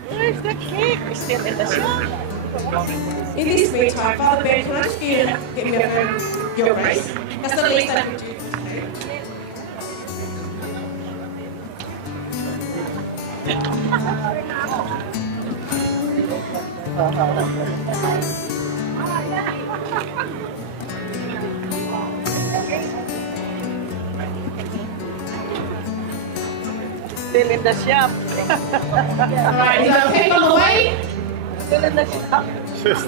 Where's the cake? We're still in the shop. In this meantime, Father Ben, can I just get me a phone, Your Grace? That's the least I can do today. Still in the shop. Alright, is that cake on the way? Still in the shop. Just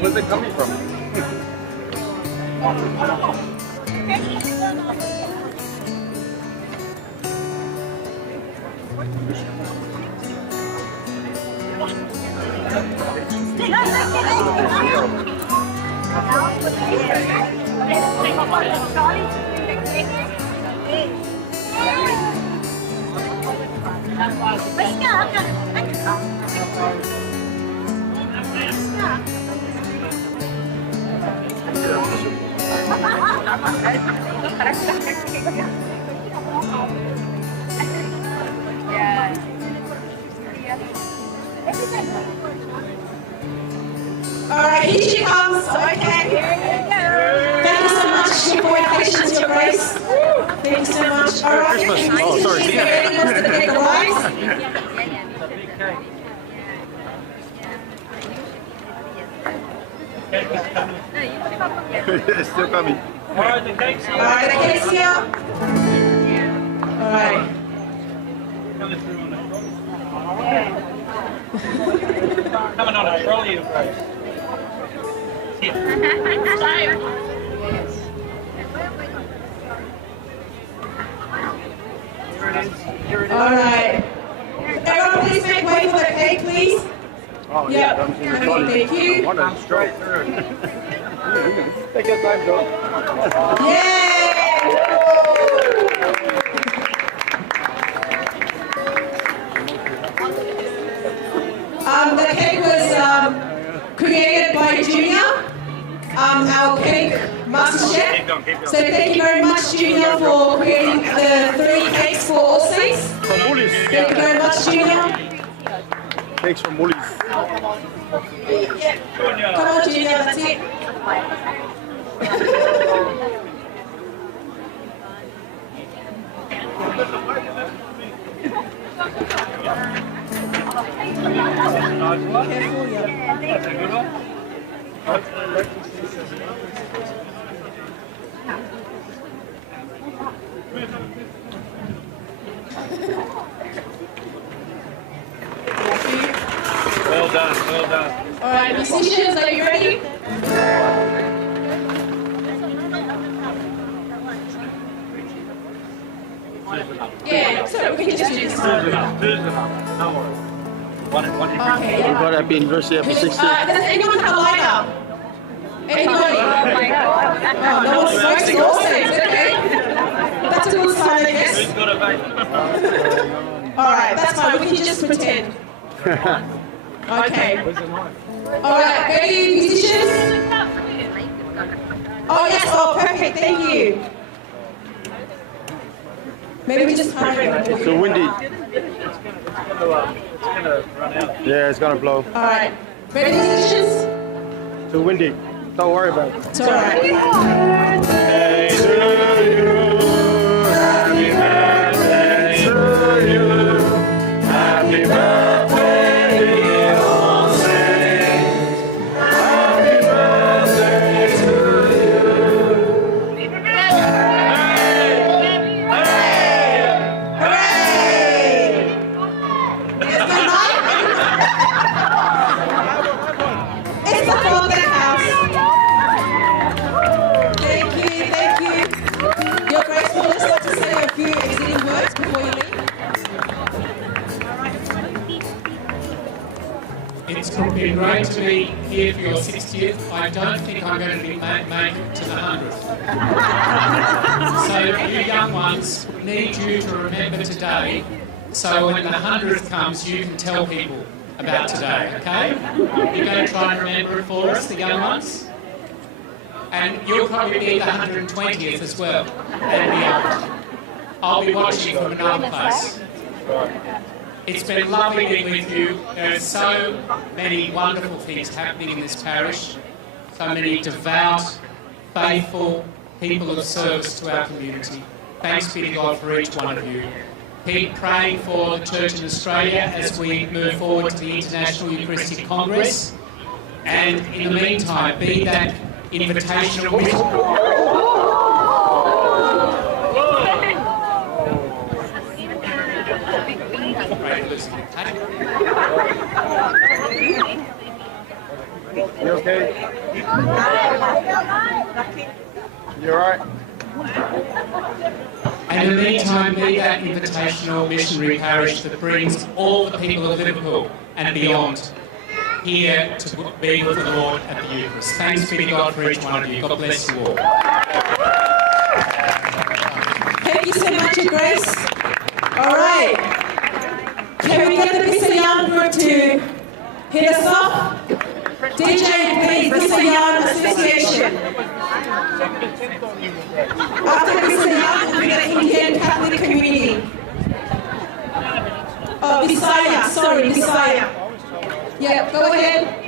Where's it coming from? All right, here she comes. Okay. Thank you so much for your patience, your grace. Thank you so much. All right. Christmas. Oh, sorry. She's ready to the cake rise. It's still coming. All right, the cake's here. All right. Coming on a trolley of grace. All right. Everyone, please make way for the cake, please. Oh, Yep. I'm seeing the trolley. Thank you. I'm straight through. Take your time, John. Yay! The cake was created by Junior, our cake master chef. So thank you very much, Junior, for creating the 3 cakes for all saints. From Woolies. Thank you very much, Junior. Thanks from Woolies. Come on, Junior, that's it. Careful, yeah. That's a good one. Well done, well done. All right, musicians, are you ready? Yeah, so we can just do this one. Two's enough. No worries. One Okay, We've yeah. got happy anniversary after 60. Does anyone have a lighter? Anybody? Oh, no one smokes in all saints, okay. That's a good sign, I guess. Who's got a vape? All right, that's fine. We can just pretend. Okay. All right, ready, musicians? Oh, yes. Oh, perfect. Thank you. Maybe we just hide it. It's so windy. It's gonna run out. Yeah, it's gonna blow. All right. Ready, musicians? Too windy. Don't worry about it. It's all right. Happy birthday, dear old saint. Happy birthday to you. It's the Father house. Thank you, thank you. Your Grace, will just like to say a few exiting words before you leave? It's been great to be here for your 60th. I don't think I'm going to be make it to the 100th. So you young ones need you to remember today, so when the 100th comes you can tell people about today, okay? You're going to try and remember it for us, the young ones? And you'll probably be the 120th as well, and beyond. I'll be watching from another place. It's been lovely being with you. There are so many wonderful things happening in this parish. So many devout, faithful people of service to our community. Thanks be to God for each one of you. Keep praying for the Church in Australia as we move forward to the International Eucharistic Congress. And in the meantime, be that invitational You okay? You alright? And in the meantime, be that invitational missionary parish that brings all the people of Liverpool and beyond here to be with the Lord at the Eucharist. Thanks be to God for each one of you. God bless you all. Thank you so much, Your Grace. All right. Can we get the Mr. Young group to hit us off? DJ, please, Mr. Young Association. After Mr. Young, will be the Indian Catholic community. Oh, Bisaya, sorry, Bisaya. Yeah, go ahead.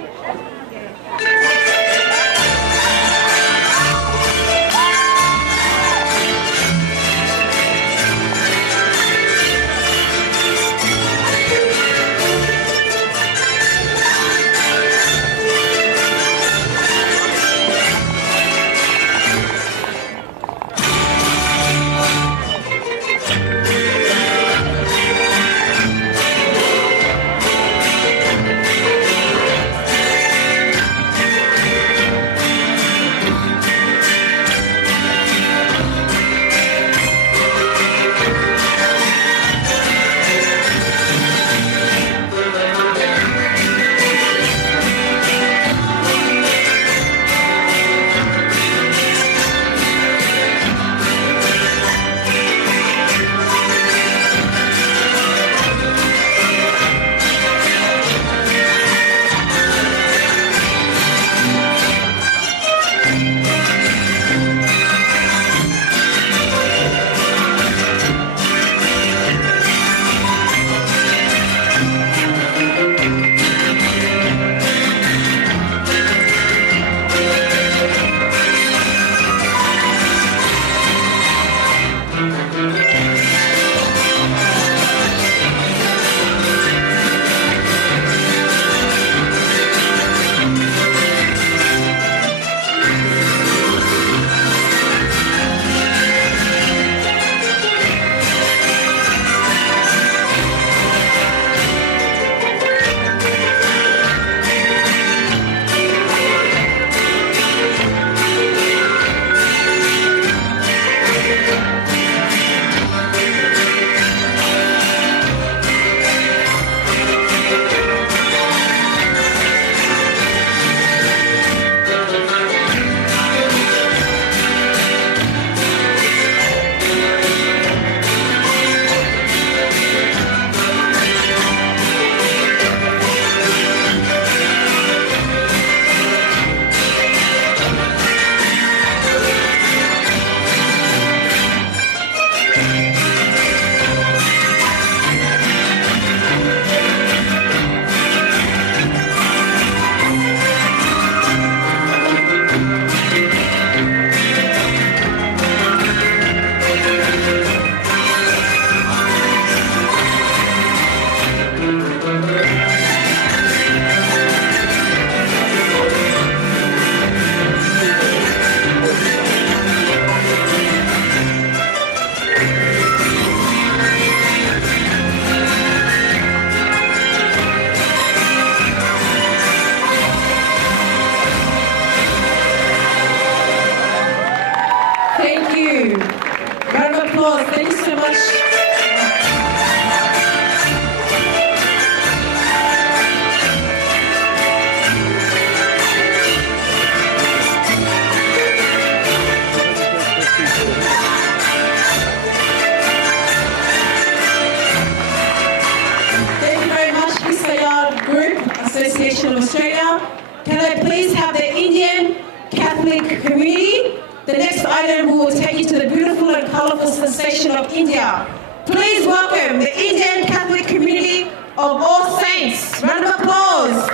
Association of Australia. Can I please have the Indian Catholic community? The next item will take you to the beautiful and colourful sensation of India. Please welcome the Indian Catholic community of All Saints. Round of applause.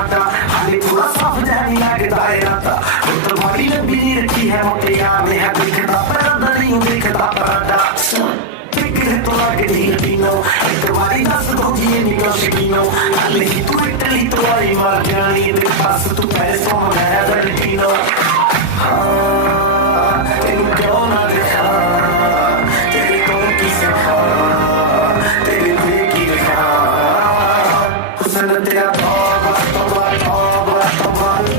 खाता हाले पूरा साफ नहीं लगता है राता तो बड़ी लंबी नहीं रखी है मोटे यार ने है देखता पर नहीं देखता पराठा तो lagi di Latino trovare da sotto vieni lo scegino alle tu e te li trovi margiani del passo tu penso non è Valentino e non una deja te le conquista te le vecchi deja cosa non te la tova cosa non te la tova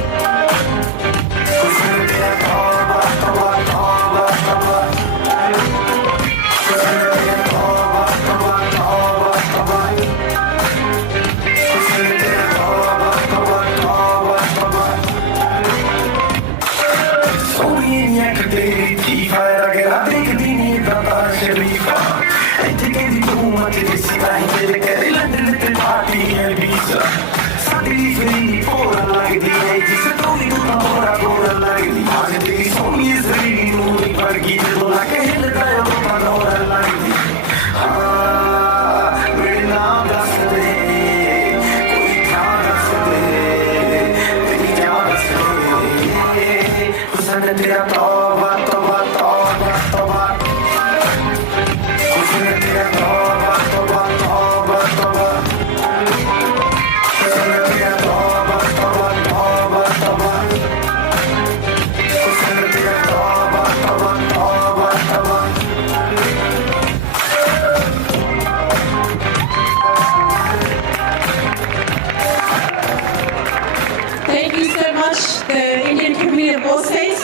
Thank you so much, the Indian community of all states.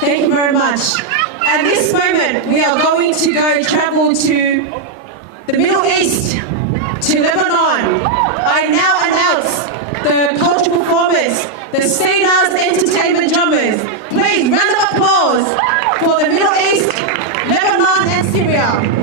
Thank you very much. At this moment, we are going to go travel to the Middle East, to Lebanon. I now announce the cultural performers, the Seinaz Entertainment Drummers. Please, round of applause for the Middle East, Lebanon and Syria.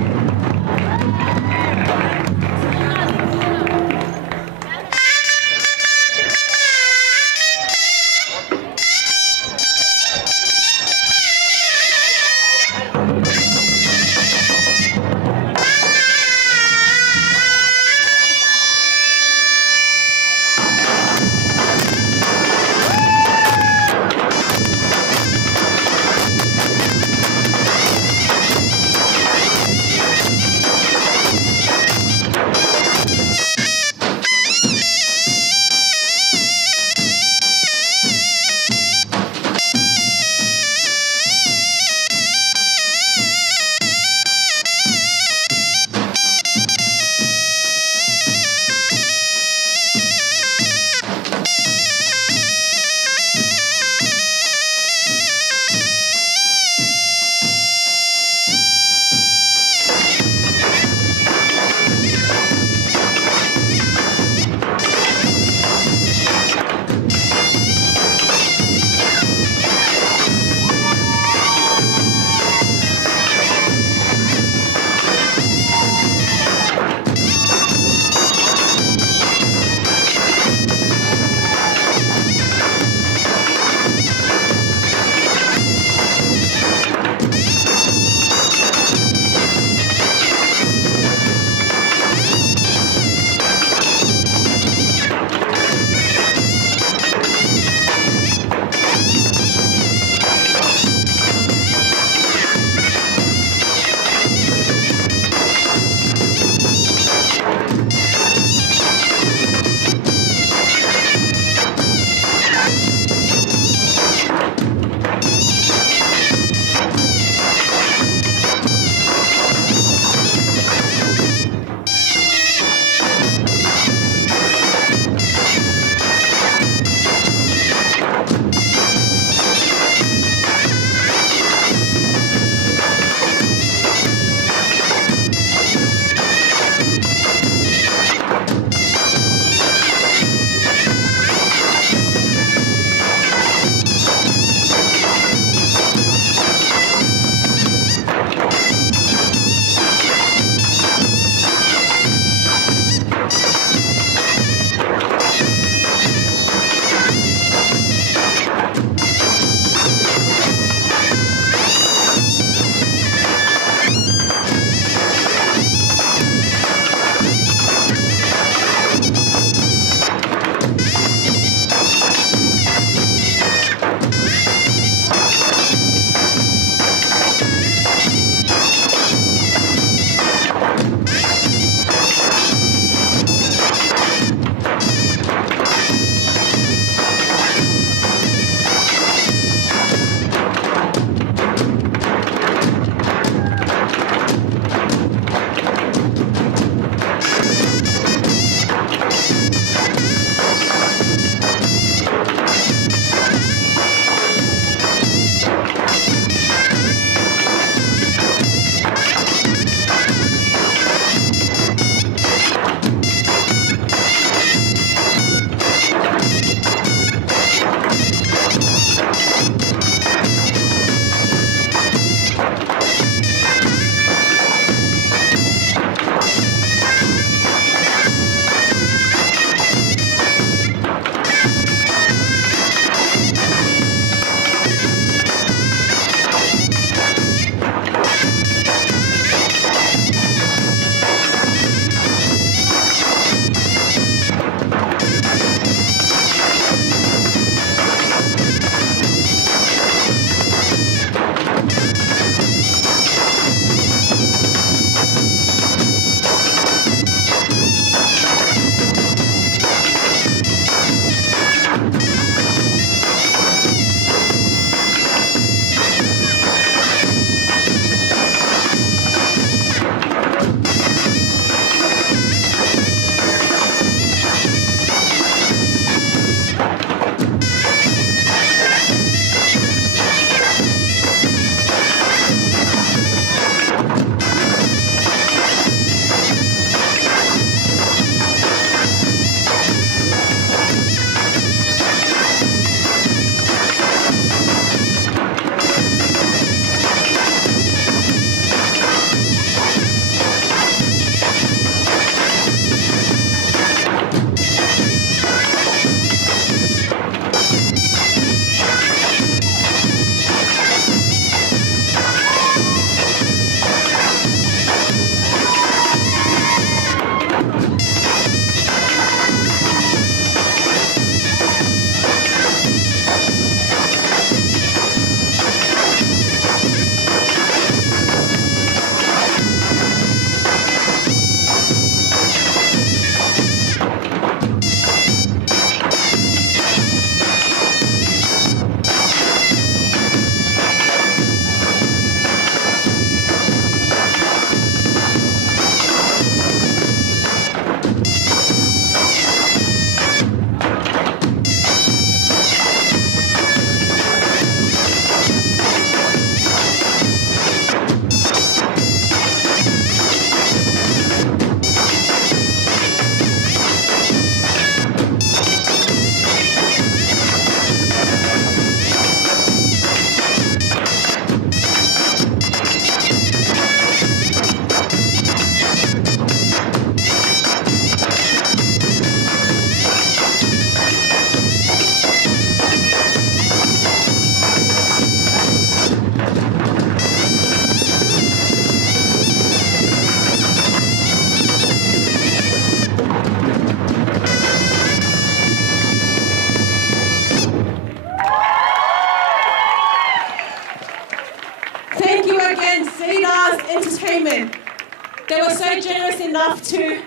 generous enough to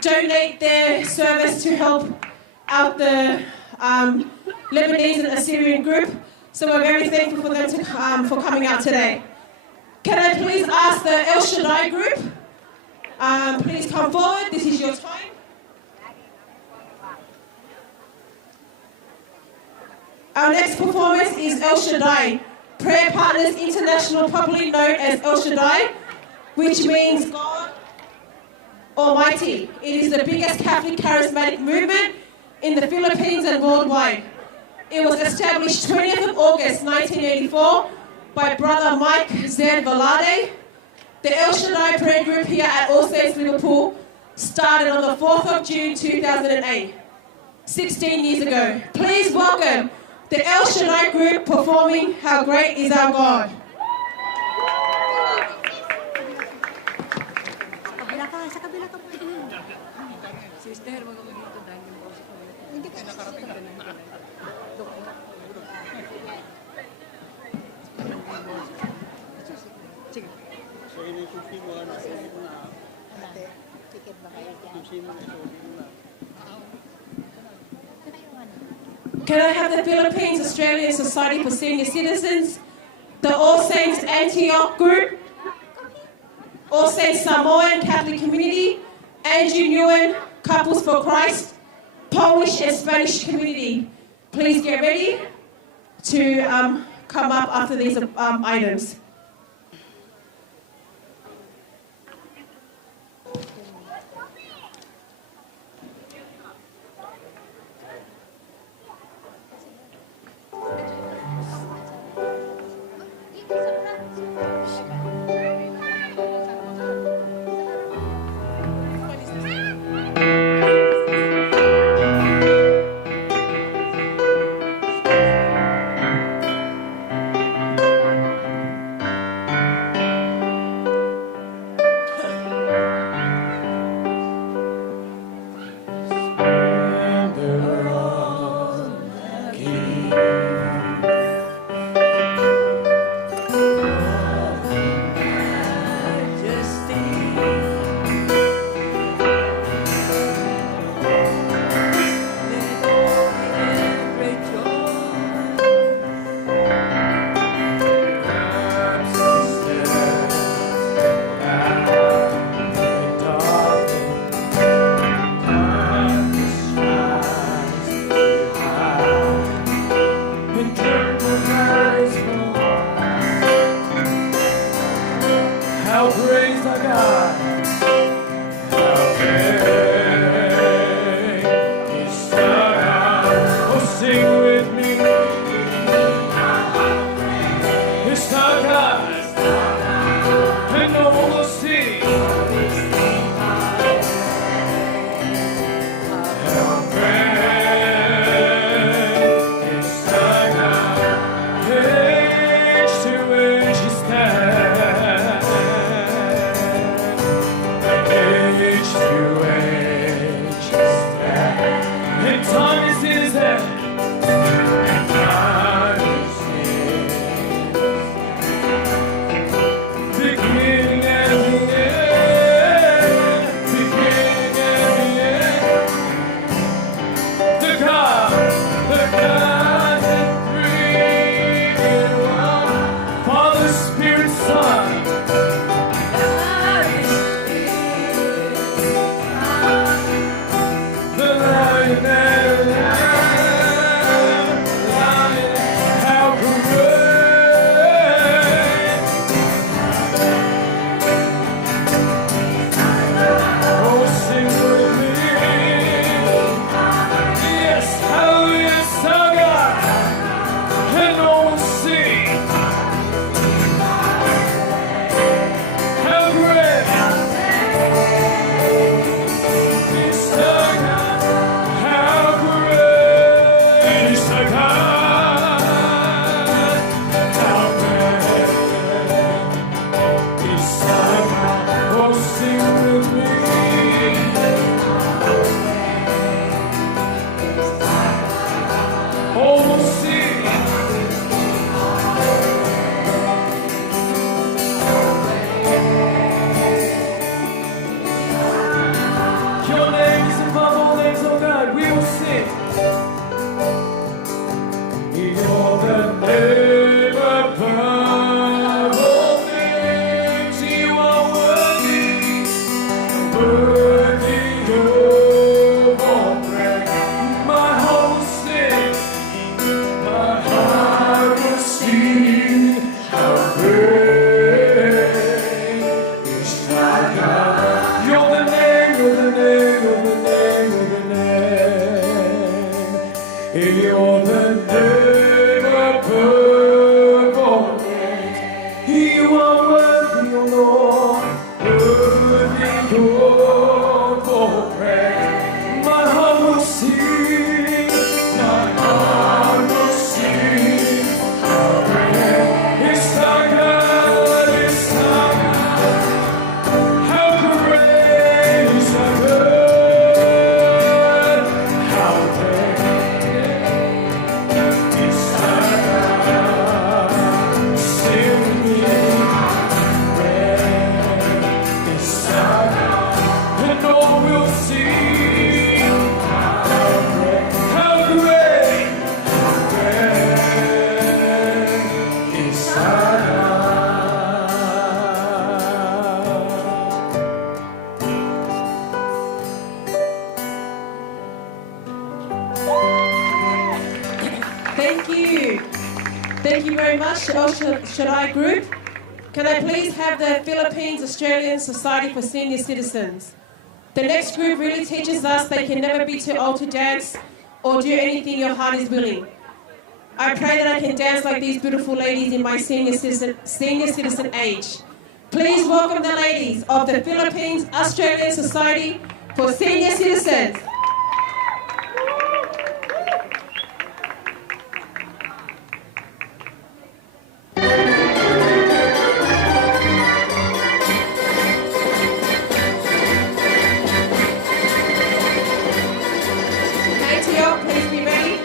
donate their service to help out the Lebanese and Assyrian group. So we're very thankful for them for coming out today. Can I please ask the El Shaddai group, please come forward, this is your time. Our next performance is El Shaddai, Prayer Partners International, popularly known as El Shaddai, which means God Almighty. It is the biggest Catholic charismatic movement in the Philippines and worldwide. It was established 20th of August 1984 by Brother Mike Zed Valade. The El Shaddai prayer group here at All Saints Liverpool started on the 4th of June 2008, 16 years ago. Please welcome the El Shaddai group performing How Great Is Our God. Can I have the Philippines Australian Society for Senior Citizens, the All Saints Antioch group, All Saints Samoan Catholic Community, Andrew Nguyen Couples for Christ, Polish and Spanish community. Please get ready to come up after these items. How You're the name above all names. You are worthy of all praise. My heart will sing, my heart will sing. How great is thy God. You're the name, you're the name, you're the name, you're the name. You're the name above all names. You are worthy, O Lord, worthy of all praise. My heart will sing, my heart will sing. How great is thy God, is thy God. How great is thy God. How great is thy God. Sing with me. Great is thy God. And all will sing. How great is thy Thank you. Thank you very much, El Shaddai Group. Can I please have the Philippines Australian Society for Senior Citizens? The next group really teaches us they can never be too old to dance or do anything your heart is willing. I pray that I can dance like these beautiful ladies in my senior citizen age. Please welcome the ladies of the Philippines Australian Society for Senior Citizens. ATO, please be ready.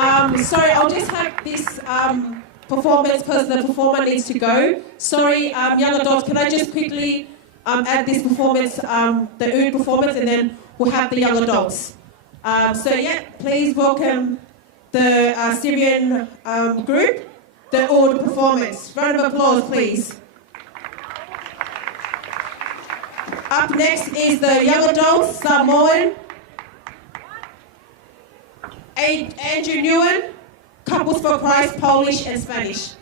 Sorry, I'll just have this performance because the performer needs to go. Sorry, young adults, can I just quickly add this performance, the oud performance, and then we'll have the young adults. Please welcome the Syrian group, the oud performance. Round of applause, please. Up next is the young adults, Samoan, Andrew Newen, Couples for Christ, Polish and Spanish.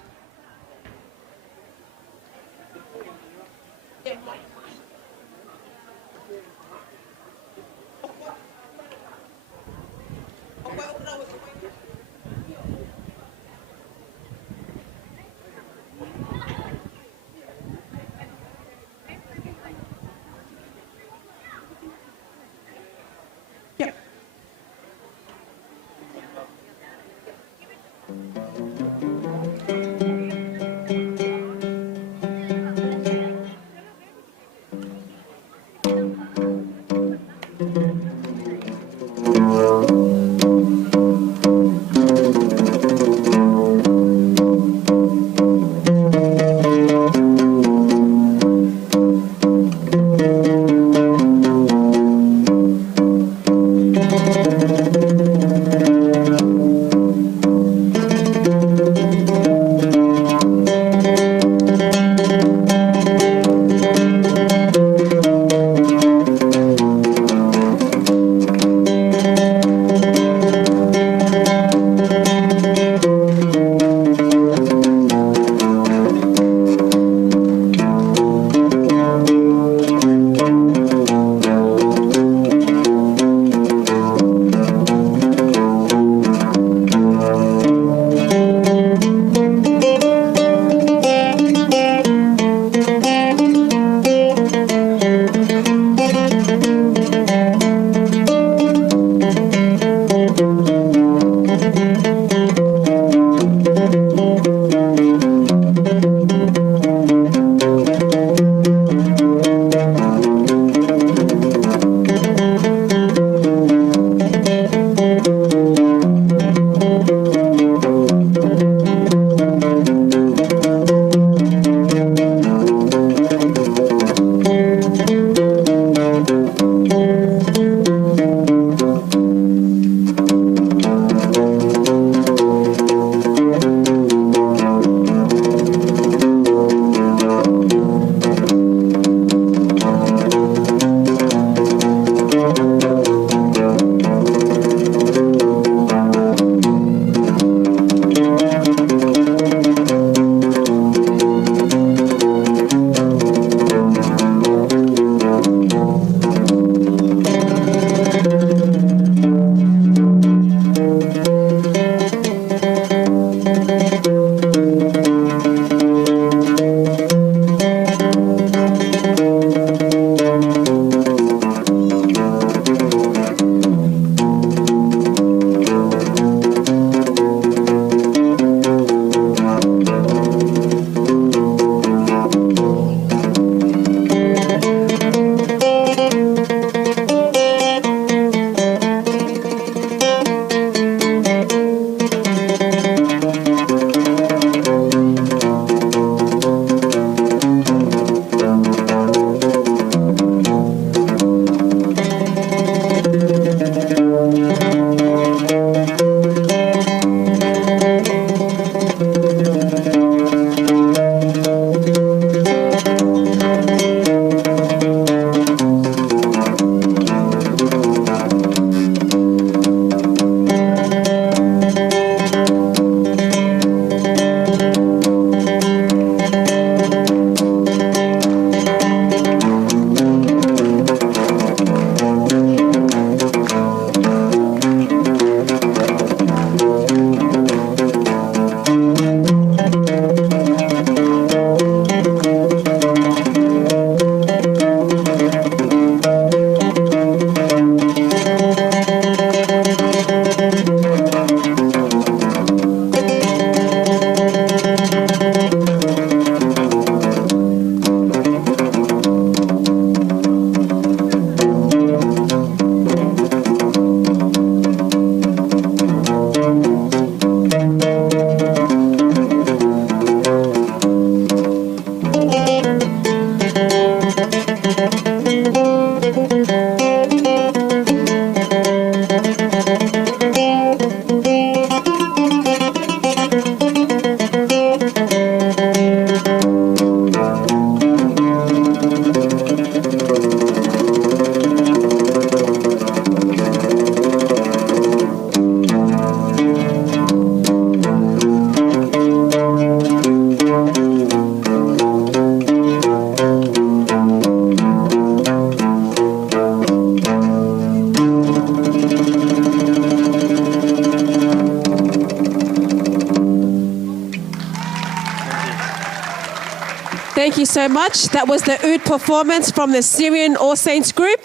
Thank you so much. That was the oud performance from the Syrian All Saints group.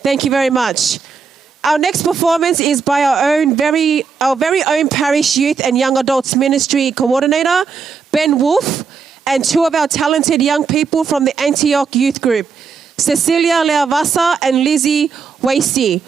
Thank you very much. Our next performance is by our very own parish youth and young adults ministry coordinator, Ben Wolf, and two of our talented young people from the Antioch youth group, Cecilia Leavasa and Lizzie Wasey.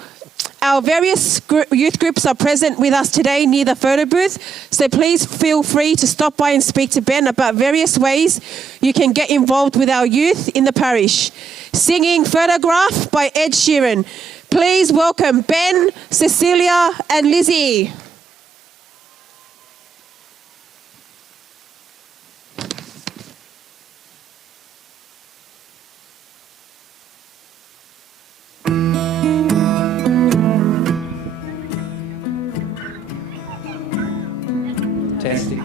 Our various youth groups are present with us today near the photo booth, so please feel free to stop by and speak to Ben about various ways you can get involved with our youth in the parish. Singing Photograph by Ed Sheeran. Please welcome Ben, Cecilia and Lizzie. Testing.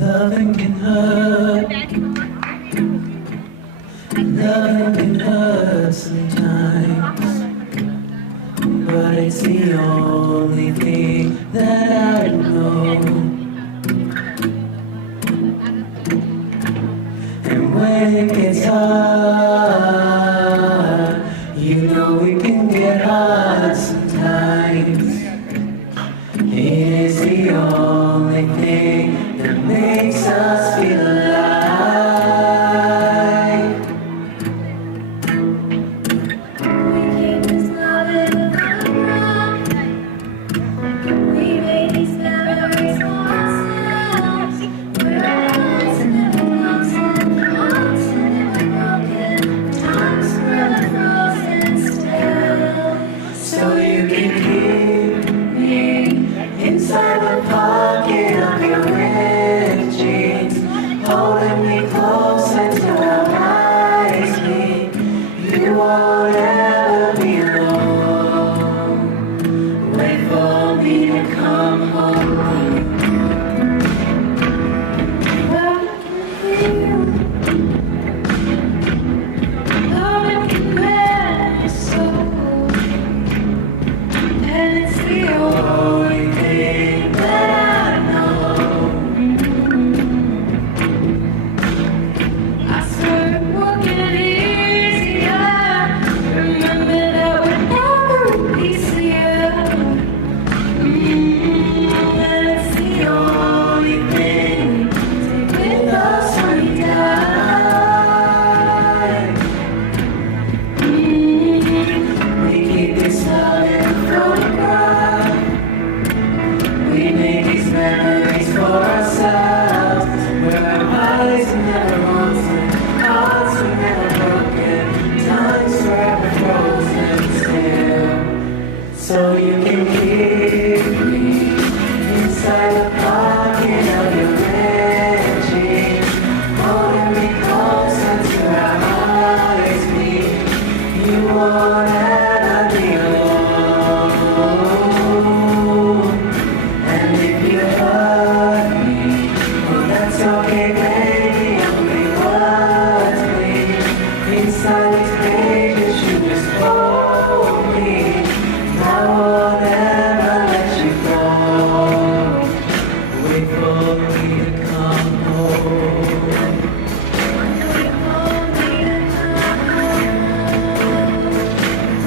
Loving can hurt. Loving can hurt sometimes, but it's the only thing that I know. And when it gets hard, you know it can get hard sometimes. It is the only thing that makes us feel alive. We keep this love in the ground. We made these memories for ourselves. We're hearts never lost and hearts never broken. Times forever frozen still. So you can keep me inside the pocket of your ripped jeans, holding me close until our eyes meet. You won't ever be alone. Wait for me to come home. Love can mend your soul, and it's the only thing that I know. I swear it will get easier. Remember that we're never easier. And it's the only thing. Take with us when we die. We keep this love in a photograph. We made these memories for ourselves, where our bodies are never haunted, hearts were never broken, times forever frozen still. So you can keep me inside the pocket of your red jeans, holding me close until our eyes meet. You won't ever be alone. And if you hurt me, well that's okay, baby, only words bleed. Inside these pages you just hold me. I won't ever let you go. Wait for me to come home. Wait for me to come home.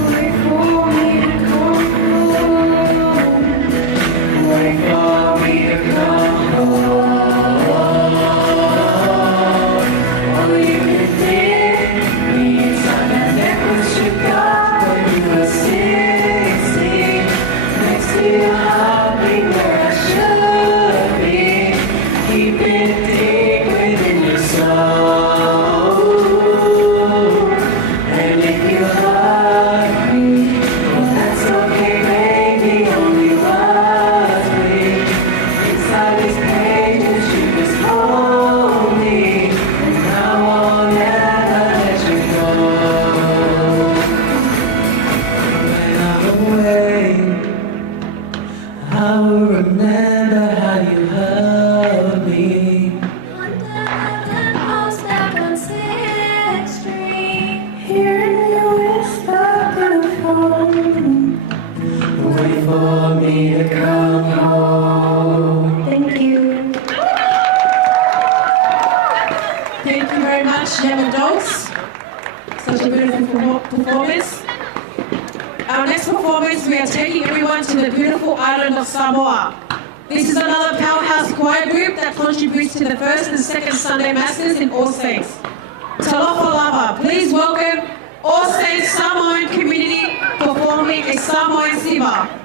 Wait for me to come home. Wait for me to come home. Oh, you can take me inside that necklace you got when you were 16. Next to your heartbeat where I should be. Keep it deep within your soul. And if you hurt me, well that's okay, baby, only words bleed. Inside these pages you just hold me, and I won't ever let you go. When I'm away, I will remember how you held me. One time that house back on 6th Street, hearing you whisper through the phone. me to come home. Thank you. Thank you very much, young adults. Such a beautiful performance. Our next performance, we are taking everyone to the beautiful island of Samoa. This is another powerhouse choir group that contributes to the first and second Sunday Masses in All Saints. Talofa Lava, please welcome All Saints Samoan community performing a Samoan siva.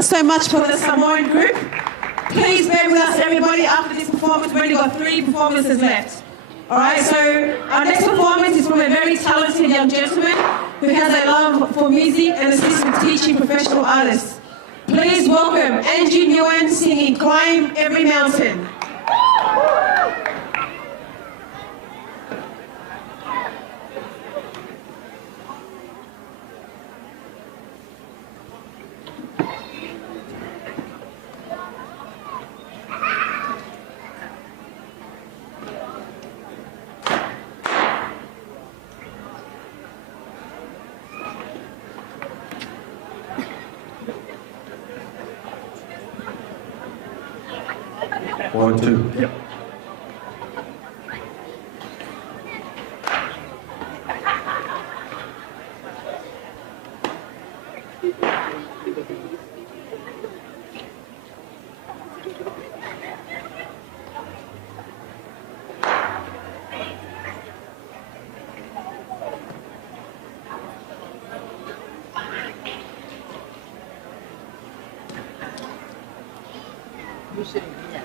So much for the Samoan group. Please bear with us, everybody. After this performance, we've only got 3 performances left. All right, so our next performance is from a very talented young gentleman who has a love for music and assists with teaching professional artists. Please welcome Angie Nguyen singing Climb Every Mountain. One, two. Yep. You're sitting here.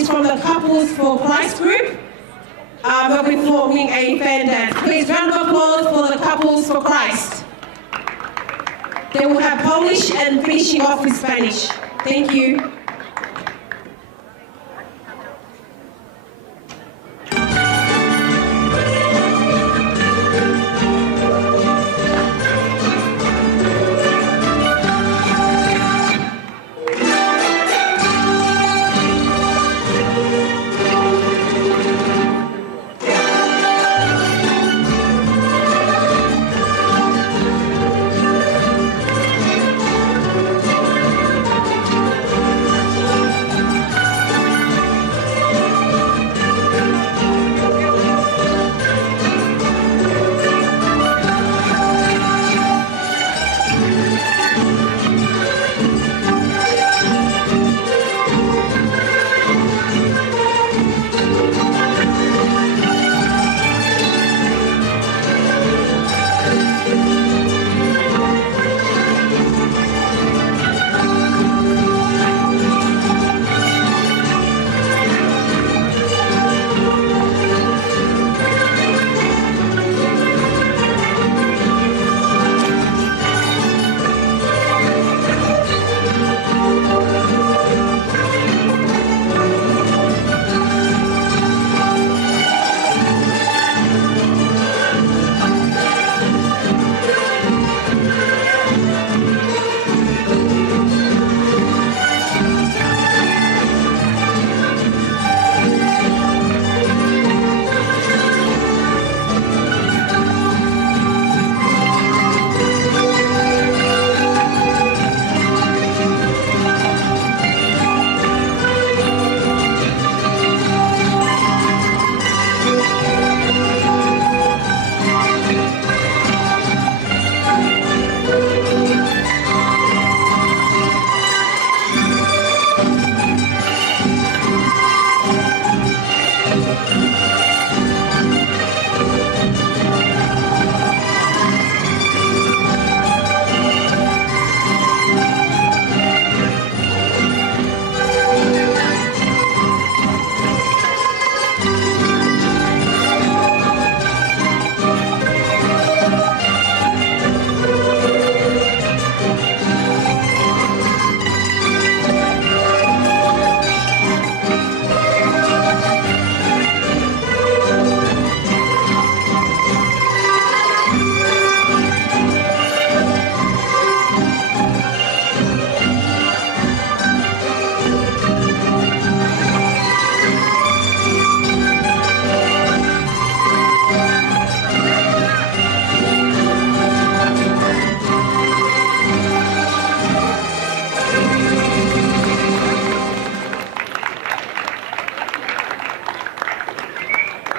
is from the Couples for Christ group. We'll be performing a fan dance. Please, round of applause for the Couples for Christ. They will have Polish and finishing off with Spanish. Thank you.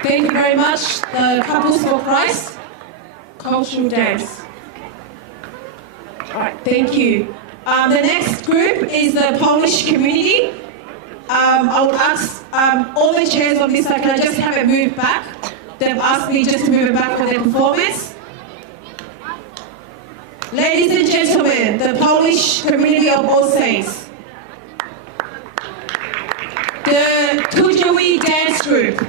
Thank you very much, the Couples for Christ cultural dance. All right, thank you. The next group is the Polish community. I would ask all the chairs on this side, can I just have it moved back? They've asked me just to move it back for their performance. Ladies and gentlemen, the Polish community of All Saints. The Tujawi dance group.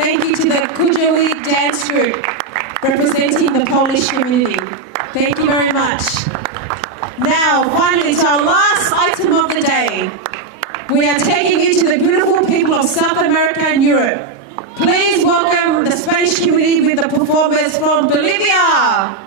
Thank you to the Kujawi dance group representing the Polish community. Thank you very much. Now, finally, to our last item of the day. We are taking you to the beautiful people of South America and Europe. Please welcome the Spanish community with the performers from Bolivia.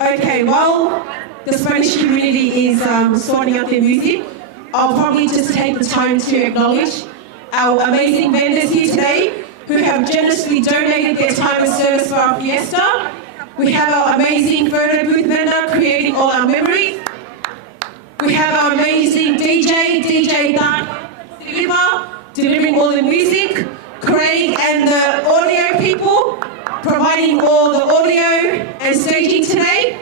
Okay, while the Spanish community is sorting out their music, I'll probably just take the time to acknowledge our amazing vendors here today who have generously donated their time and service for our Fiesta. We have our amazing photo booth vendor creating all our memories. We have our amazing DJ Silva, delivering all the music. Craig and the audio people, providing all the audio and staging today.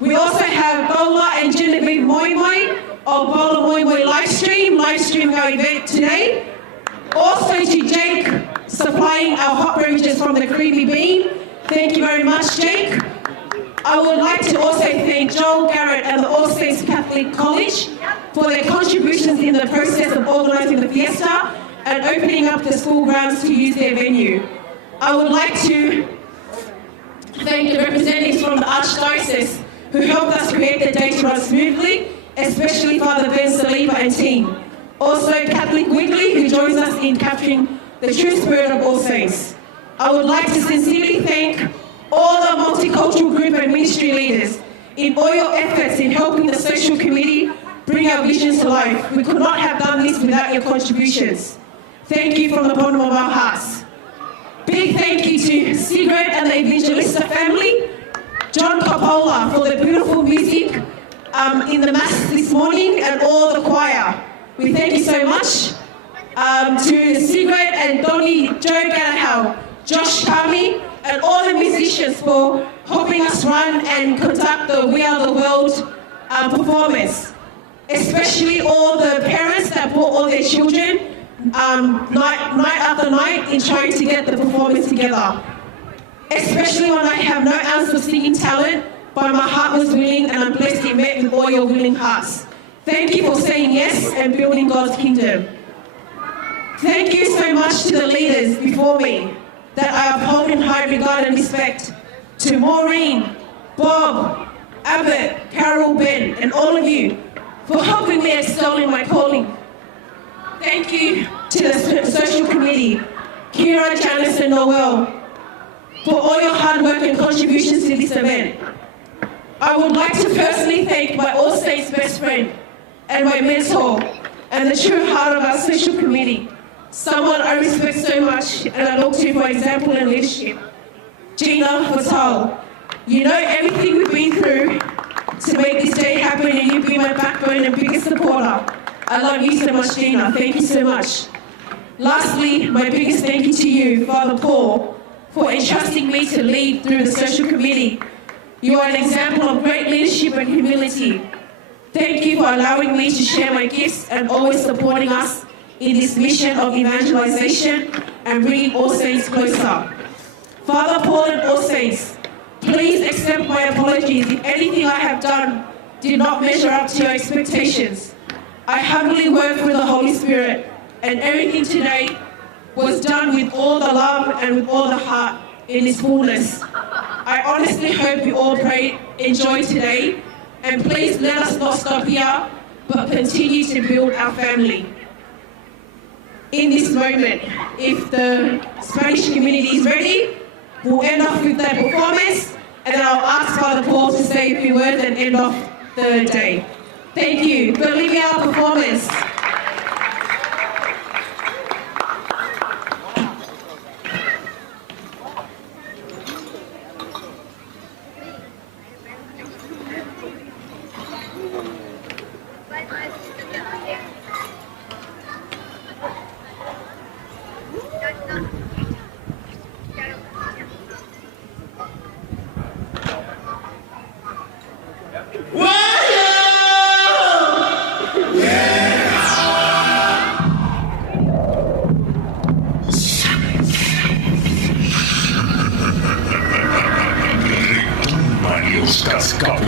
We also have Paula and Genevieve Moimoi of Paula Moimoi livestream our event today. Also to Jake, supplying our hot beverages from the Creamy Bean. Thank you very much, Jake. I would like to also thank Joel Garrett and the All Saints Catholic College for their contributions in the process of organising the Fiesta and opening up the school grounds to use their venue. I would like to thank the representatives from the Archdiocese who helped us create the day to run smoothly, especially Father Ben Saliba and team. Also Catholic Wiggly, who joins us in capturing the true spirit of All Saints. I would like to sincerely thank all the multicultural group and ministry leaders in all your efforts in helping the social committee bring our visions to life. We could not have done this without your contributions. Thank you from the bottom of our hearts. Big thank you to Sigrid and the Evangelista family, John Paula for the beautiful music in the Mass this morning and all the choir. We thank you so much. To Sigrid and Donnie, Joe Gallagher, Josh Kami, and all the musicians for helping us run and conduct the We Are the World performance. Especially all the parents that brought all their children night after night in trying to get the performance together. Especially when I have no ounce of singing talent, but my heart was willing and I'm blessed it met with all your willing hearts. Thank you for saying yes and building God's kingdom. Thank you so much to the leaders before me that I uphold in high regard and respect. To Maureen, Bob, Abbott, Carol, Ben, and all of you for helping me excel in my calling. Thank you to the social committee, Kira, Janice, and Noel, for all your hard work and contributions to this event. I would like to personally thank my All Saints best friend and my mentor and the true heart of our social committee, someone I respect so much and I look to for example and leadership, Gina Fatal. You know everything we've been through to make this day happen and you've been my backbone and biggest supporter. I love you so much, Gina. Thank you so much. Lastly, my biggest thank you to you, Father Paul, for entrusting me to lead through the social committee. You are an example of great leadership and humility. Thank you for allowing me to share my gifts and always supporting us in this mission of evangelization and bringing All Saints closer. Father Paul and All Saints, please accept my apologies if anything I have done did not measure up to your expectations. I humbly work with the Holy Spirit, and everything today was done with all the love and with all the heart in its fullness. I honestly hope you all enjoy today, and please let us not stop here, but continue to build our family. In this moment, if the Spanish community is ready, we'll end off with their performance, and then I'll ask Father Paul to say a few words and end off the day. Thank you. Bolivia performance.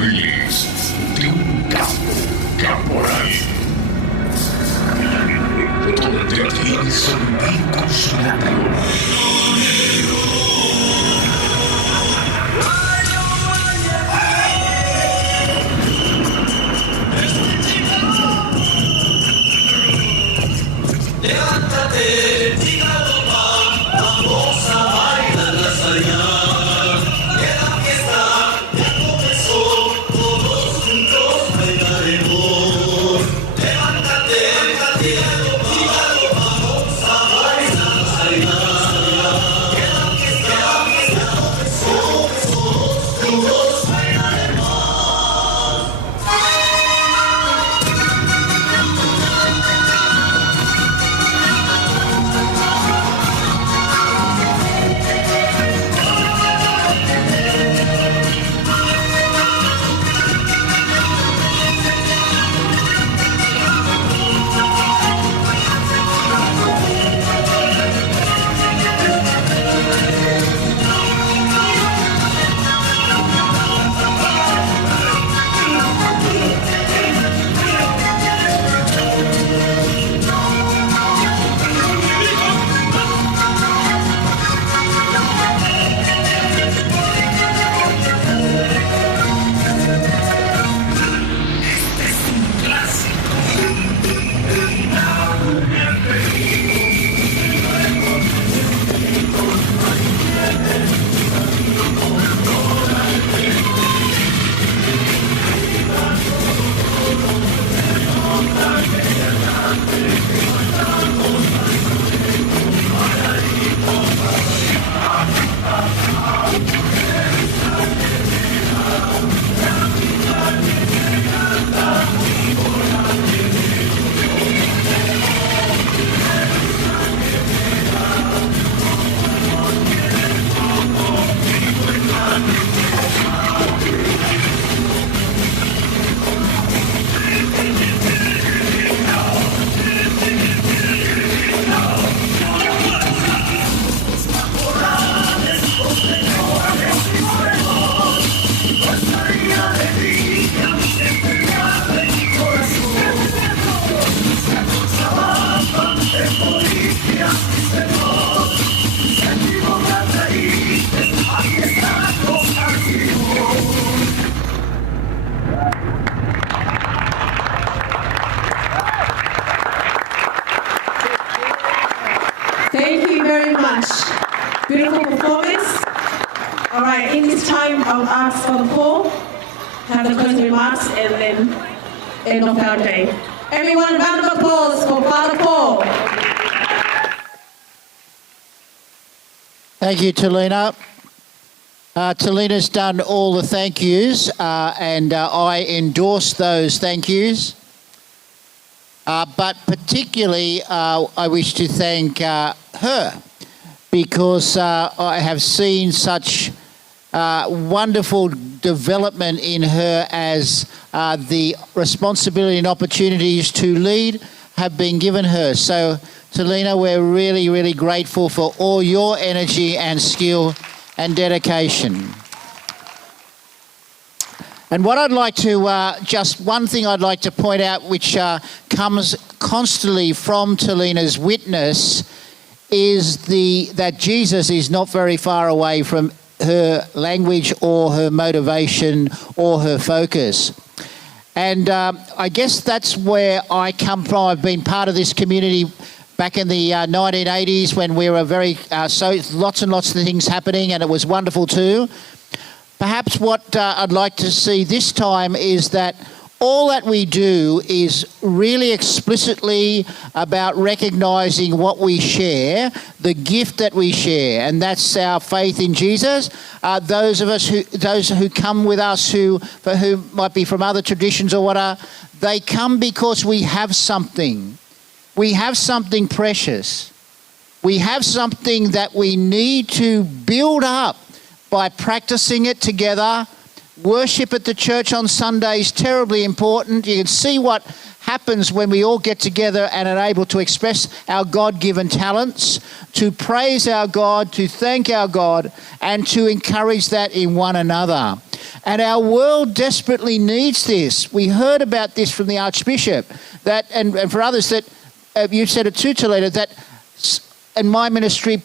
feliz de un caporal, donde tienes a vivir con su Levántate, dígalo más, vamos a bailar la salida. Que la fiesta ya comenzó, todos juntos bailaremos. Levántate, dígalo más, vamos a bailar la salida. Que la fiesta ya comenzó, todos juntos bailaremos. Thank you very much. Beautiful performance. All right, in this time, I'll ask Father Paul to have the closing remarks and then end of our day. Everyone, round of applause for Father Paul. Thank you, Talina. Talina's done all the thank yous, and I endorse those thank yous. But particularly, I wish to thank her, because I have seen such wonderful development in her as the responsibility and opportunities to lead have been given her. So, Talina, we're really, really grateful for all your energy and skill and dedication. And what I'd like to, just one thing I'd like to point out, which comes constantly from Talina's witness, is that Jesus is not very far away from her language or her motivation or her focus. And I guess that's where I come from. I've been part of this community back in the 1980s when we were so lots and lots of things happening, and it was wonderful too. Perhaps what I'd like to see this time is that all that we do is really explicitly about recognising what we share, the gift that we share, and that's our faith in Jesus. Those who come with us who might be from other traditions or whatever, they come because we have something. We have something precious. We have something that we need to build up by practicing it together. Worship at the church on Sunday is terribly important. You can see what happens when we all get together and are able to express our God-given talents, to praise our God, to thank our God, and to encourage that in one another. And our world desperately needs this. We heard about this from the Archbishop, that, and for others that, you said it too, Toledo, that in my ministry,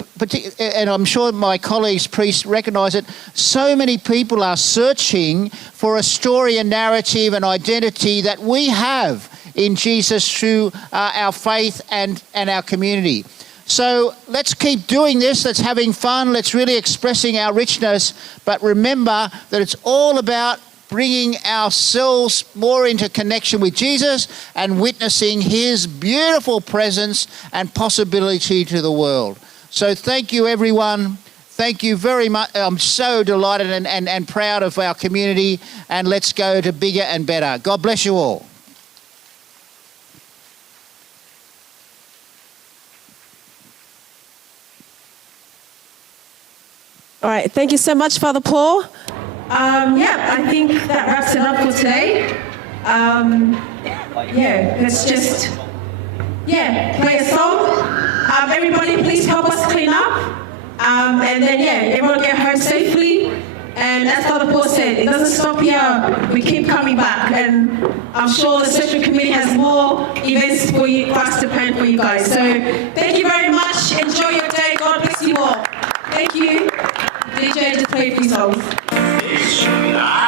and I'm sure my colleagues, priests, recognise it, so many people are searching for a story, a narrative, an identity that we have in Jesus through our faith and our community. So let's keep doing this, let's having fun, let's really expressing our richness, but remember that it's all about bringing ourselves more into connection with Jesus and witnessing his beautiful presence and possibility to the world. So thank you, everyone. Thank you very much. I'm so delighted and proud of our community, and let's go to bigger and better. God bless you all. All right, thank you so much, Father Paul. I think that wraps it up for today. Let's just, play a song. Everybody, please help us clean up. And then, everyone get home safely. And as Father Paul said, it doesn't stop here. We keep coming back. And I'm sure the Social Committee has more events for us to plan for you guys. So thank you very much. Enjoy your day. God bless you all. Thank you. DJ, just play a few songs. Stop.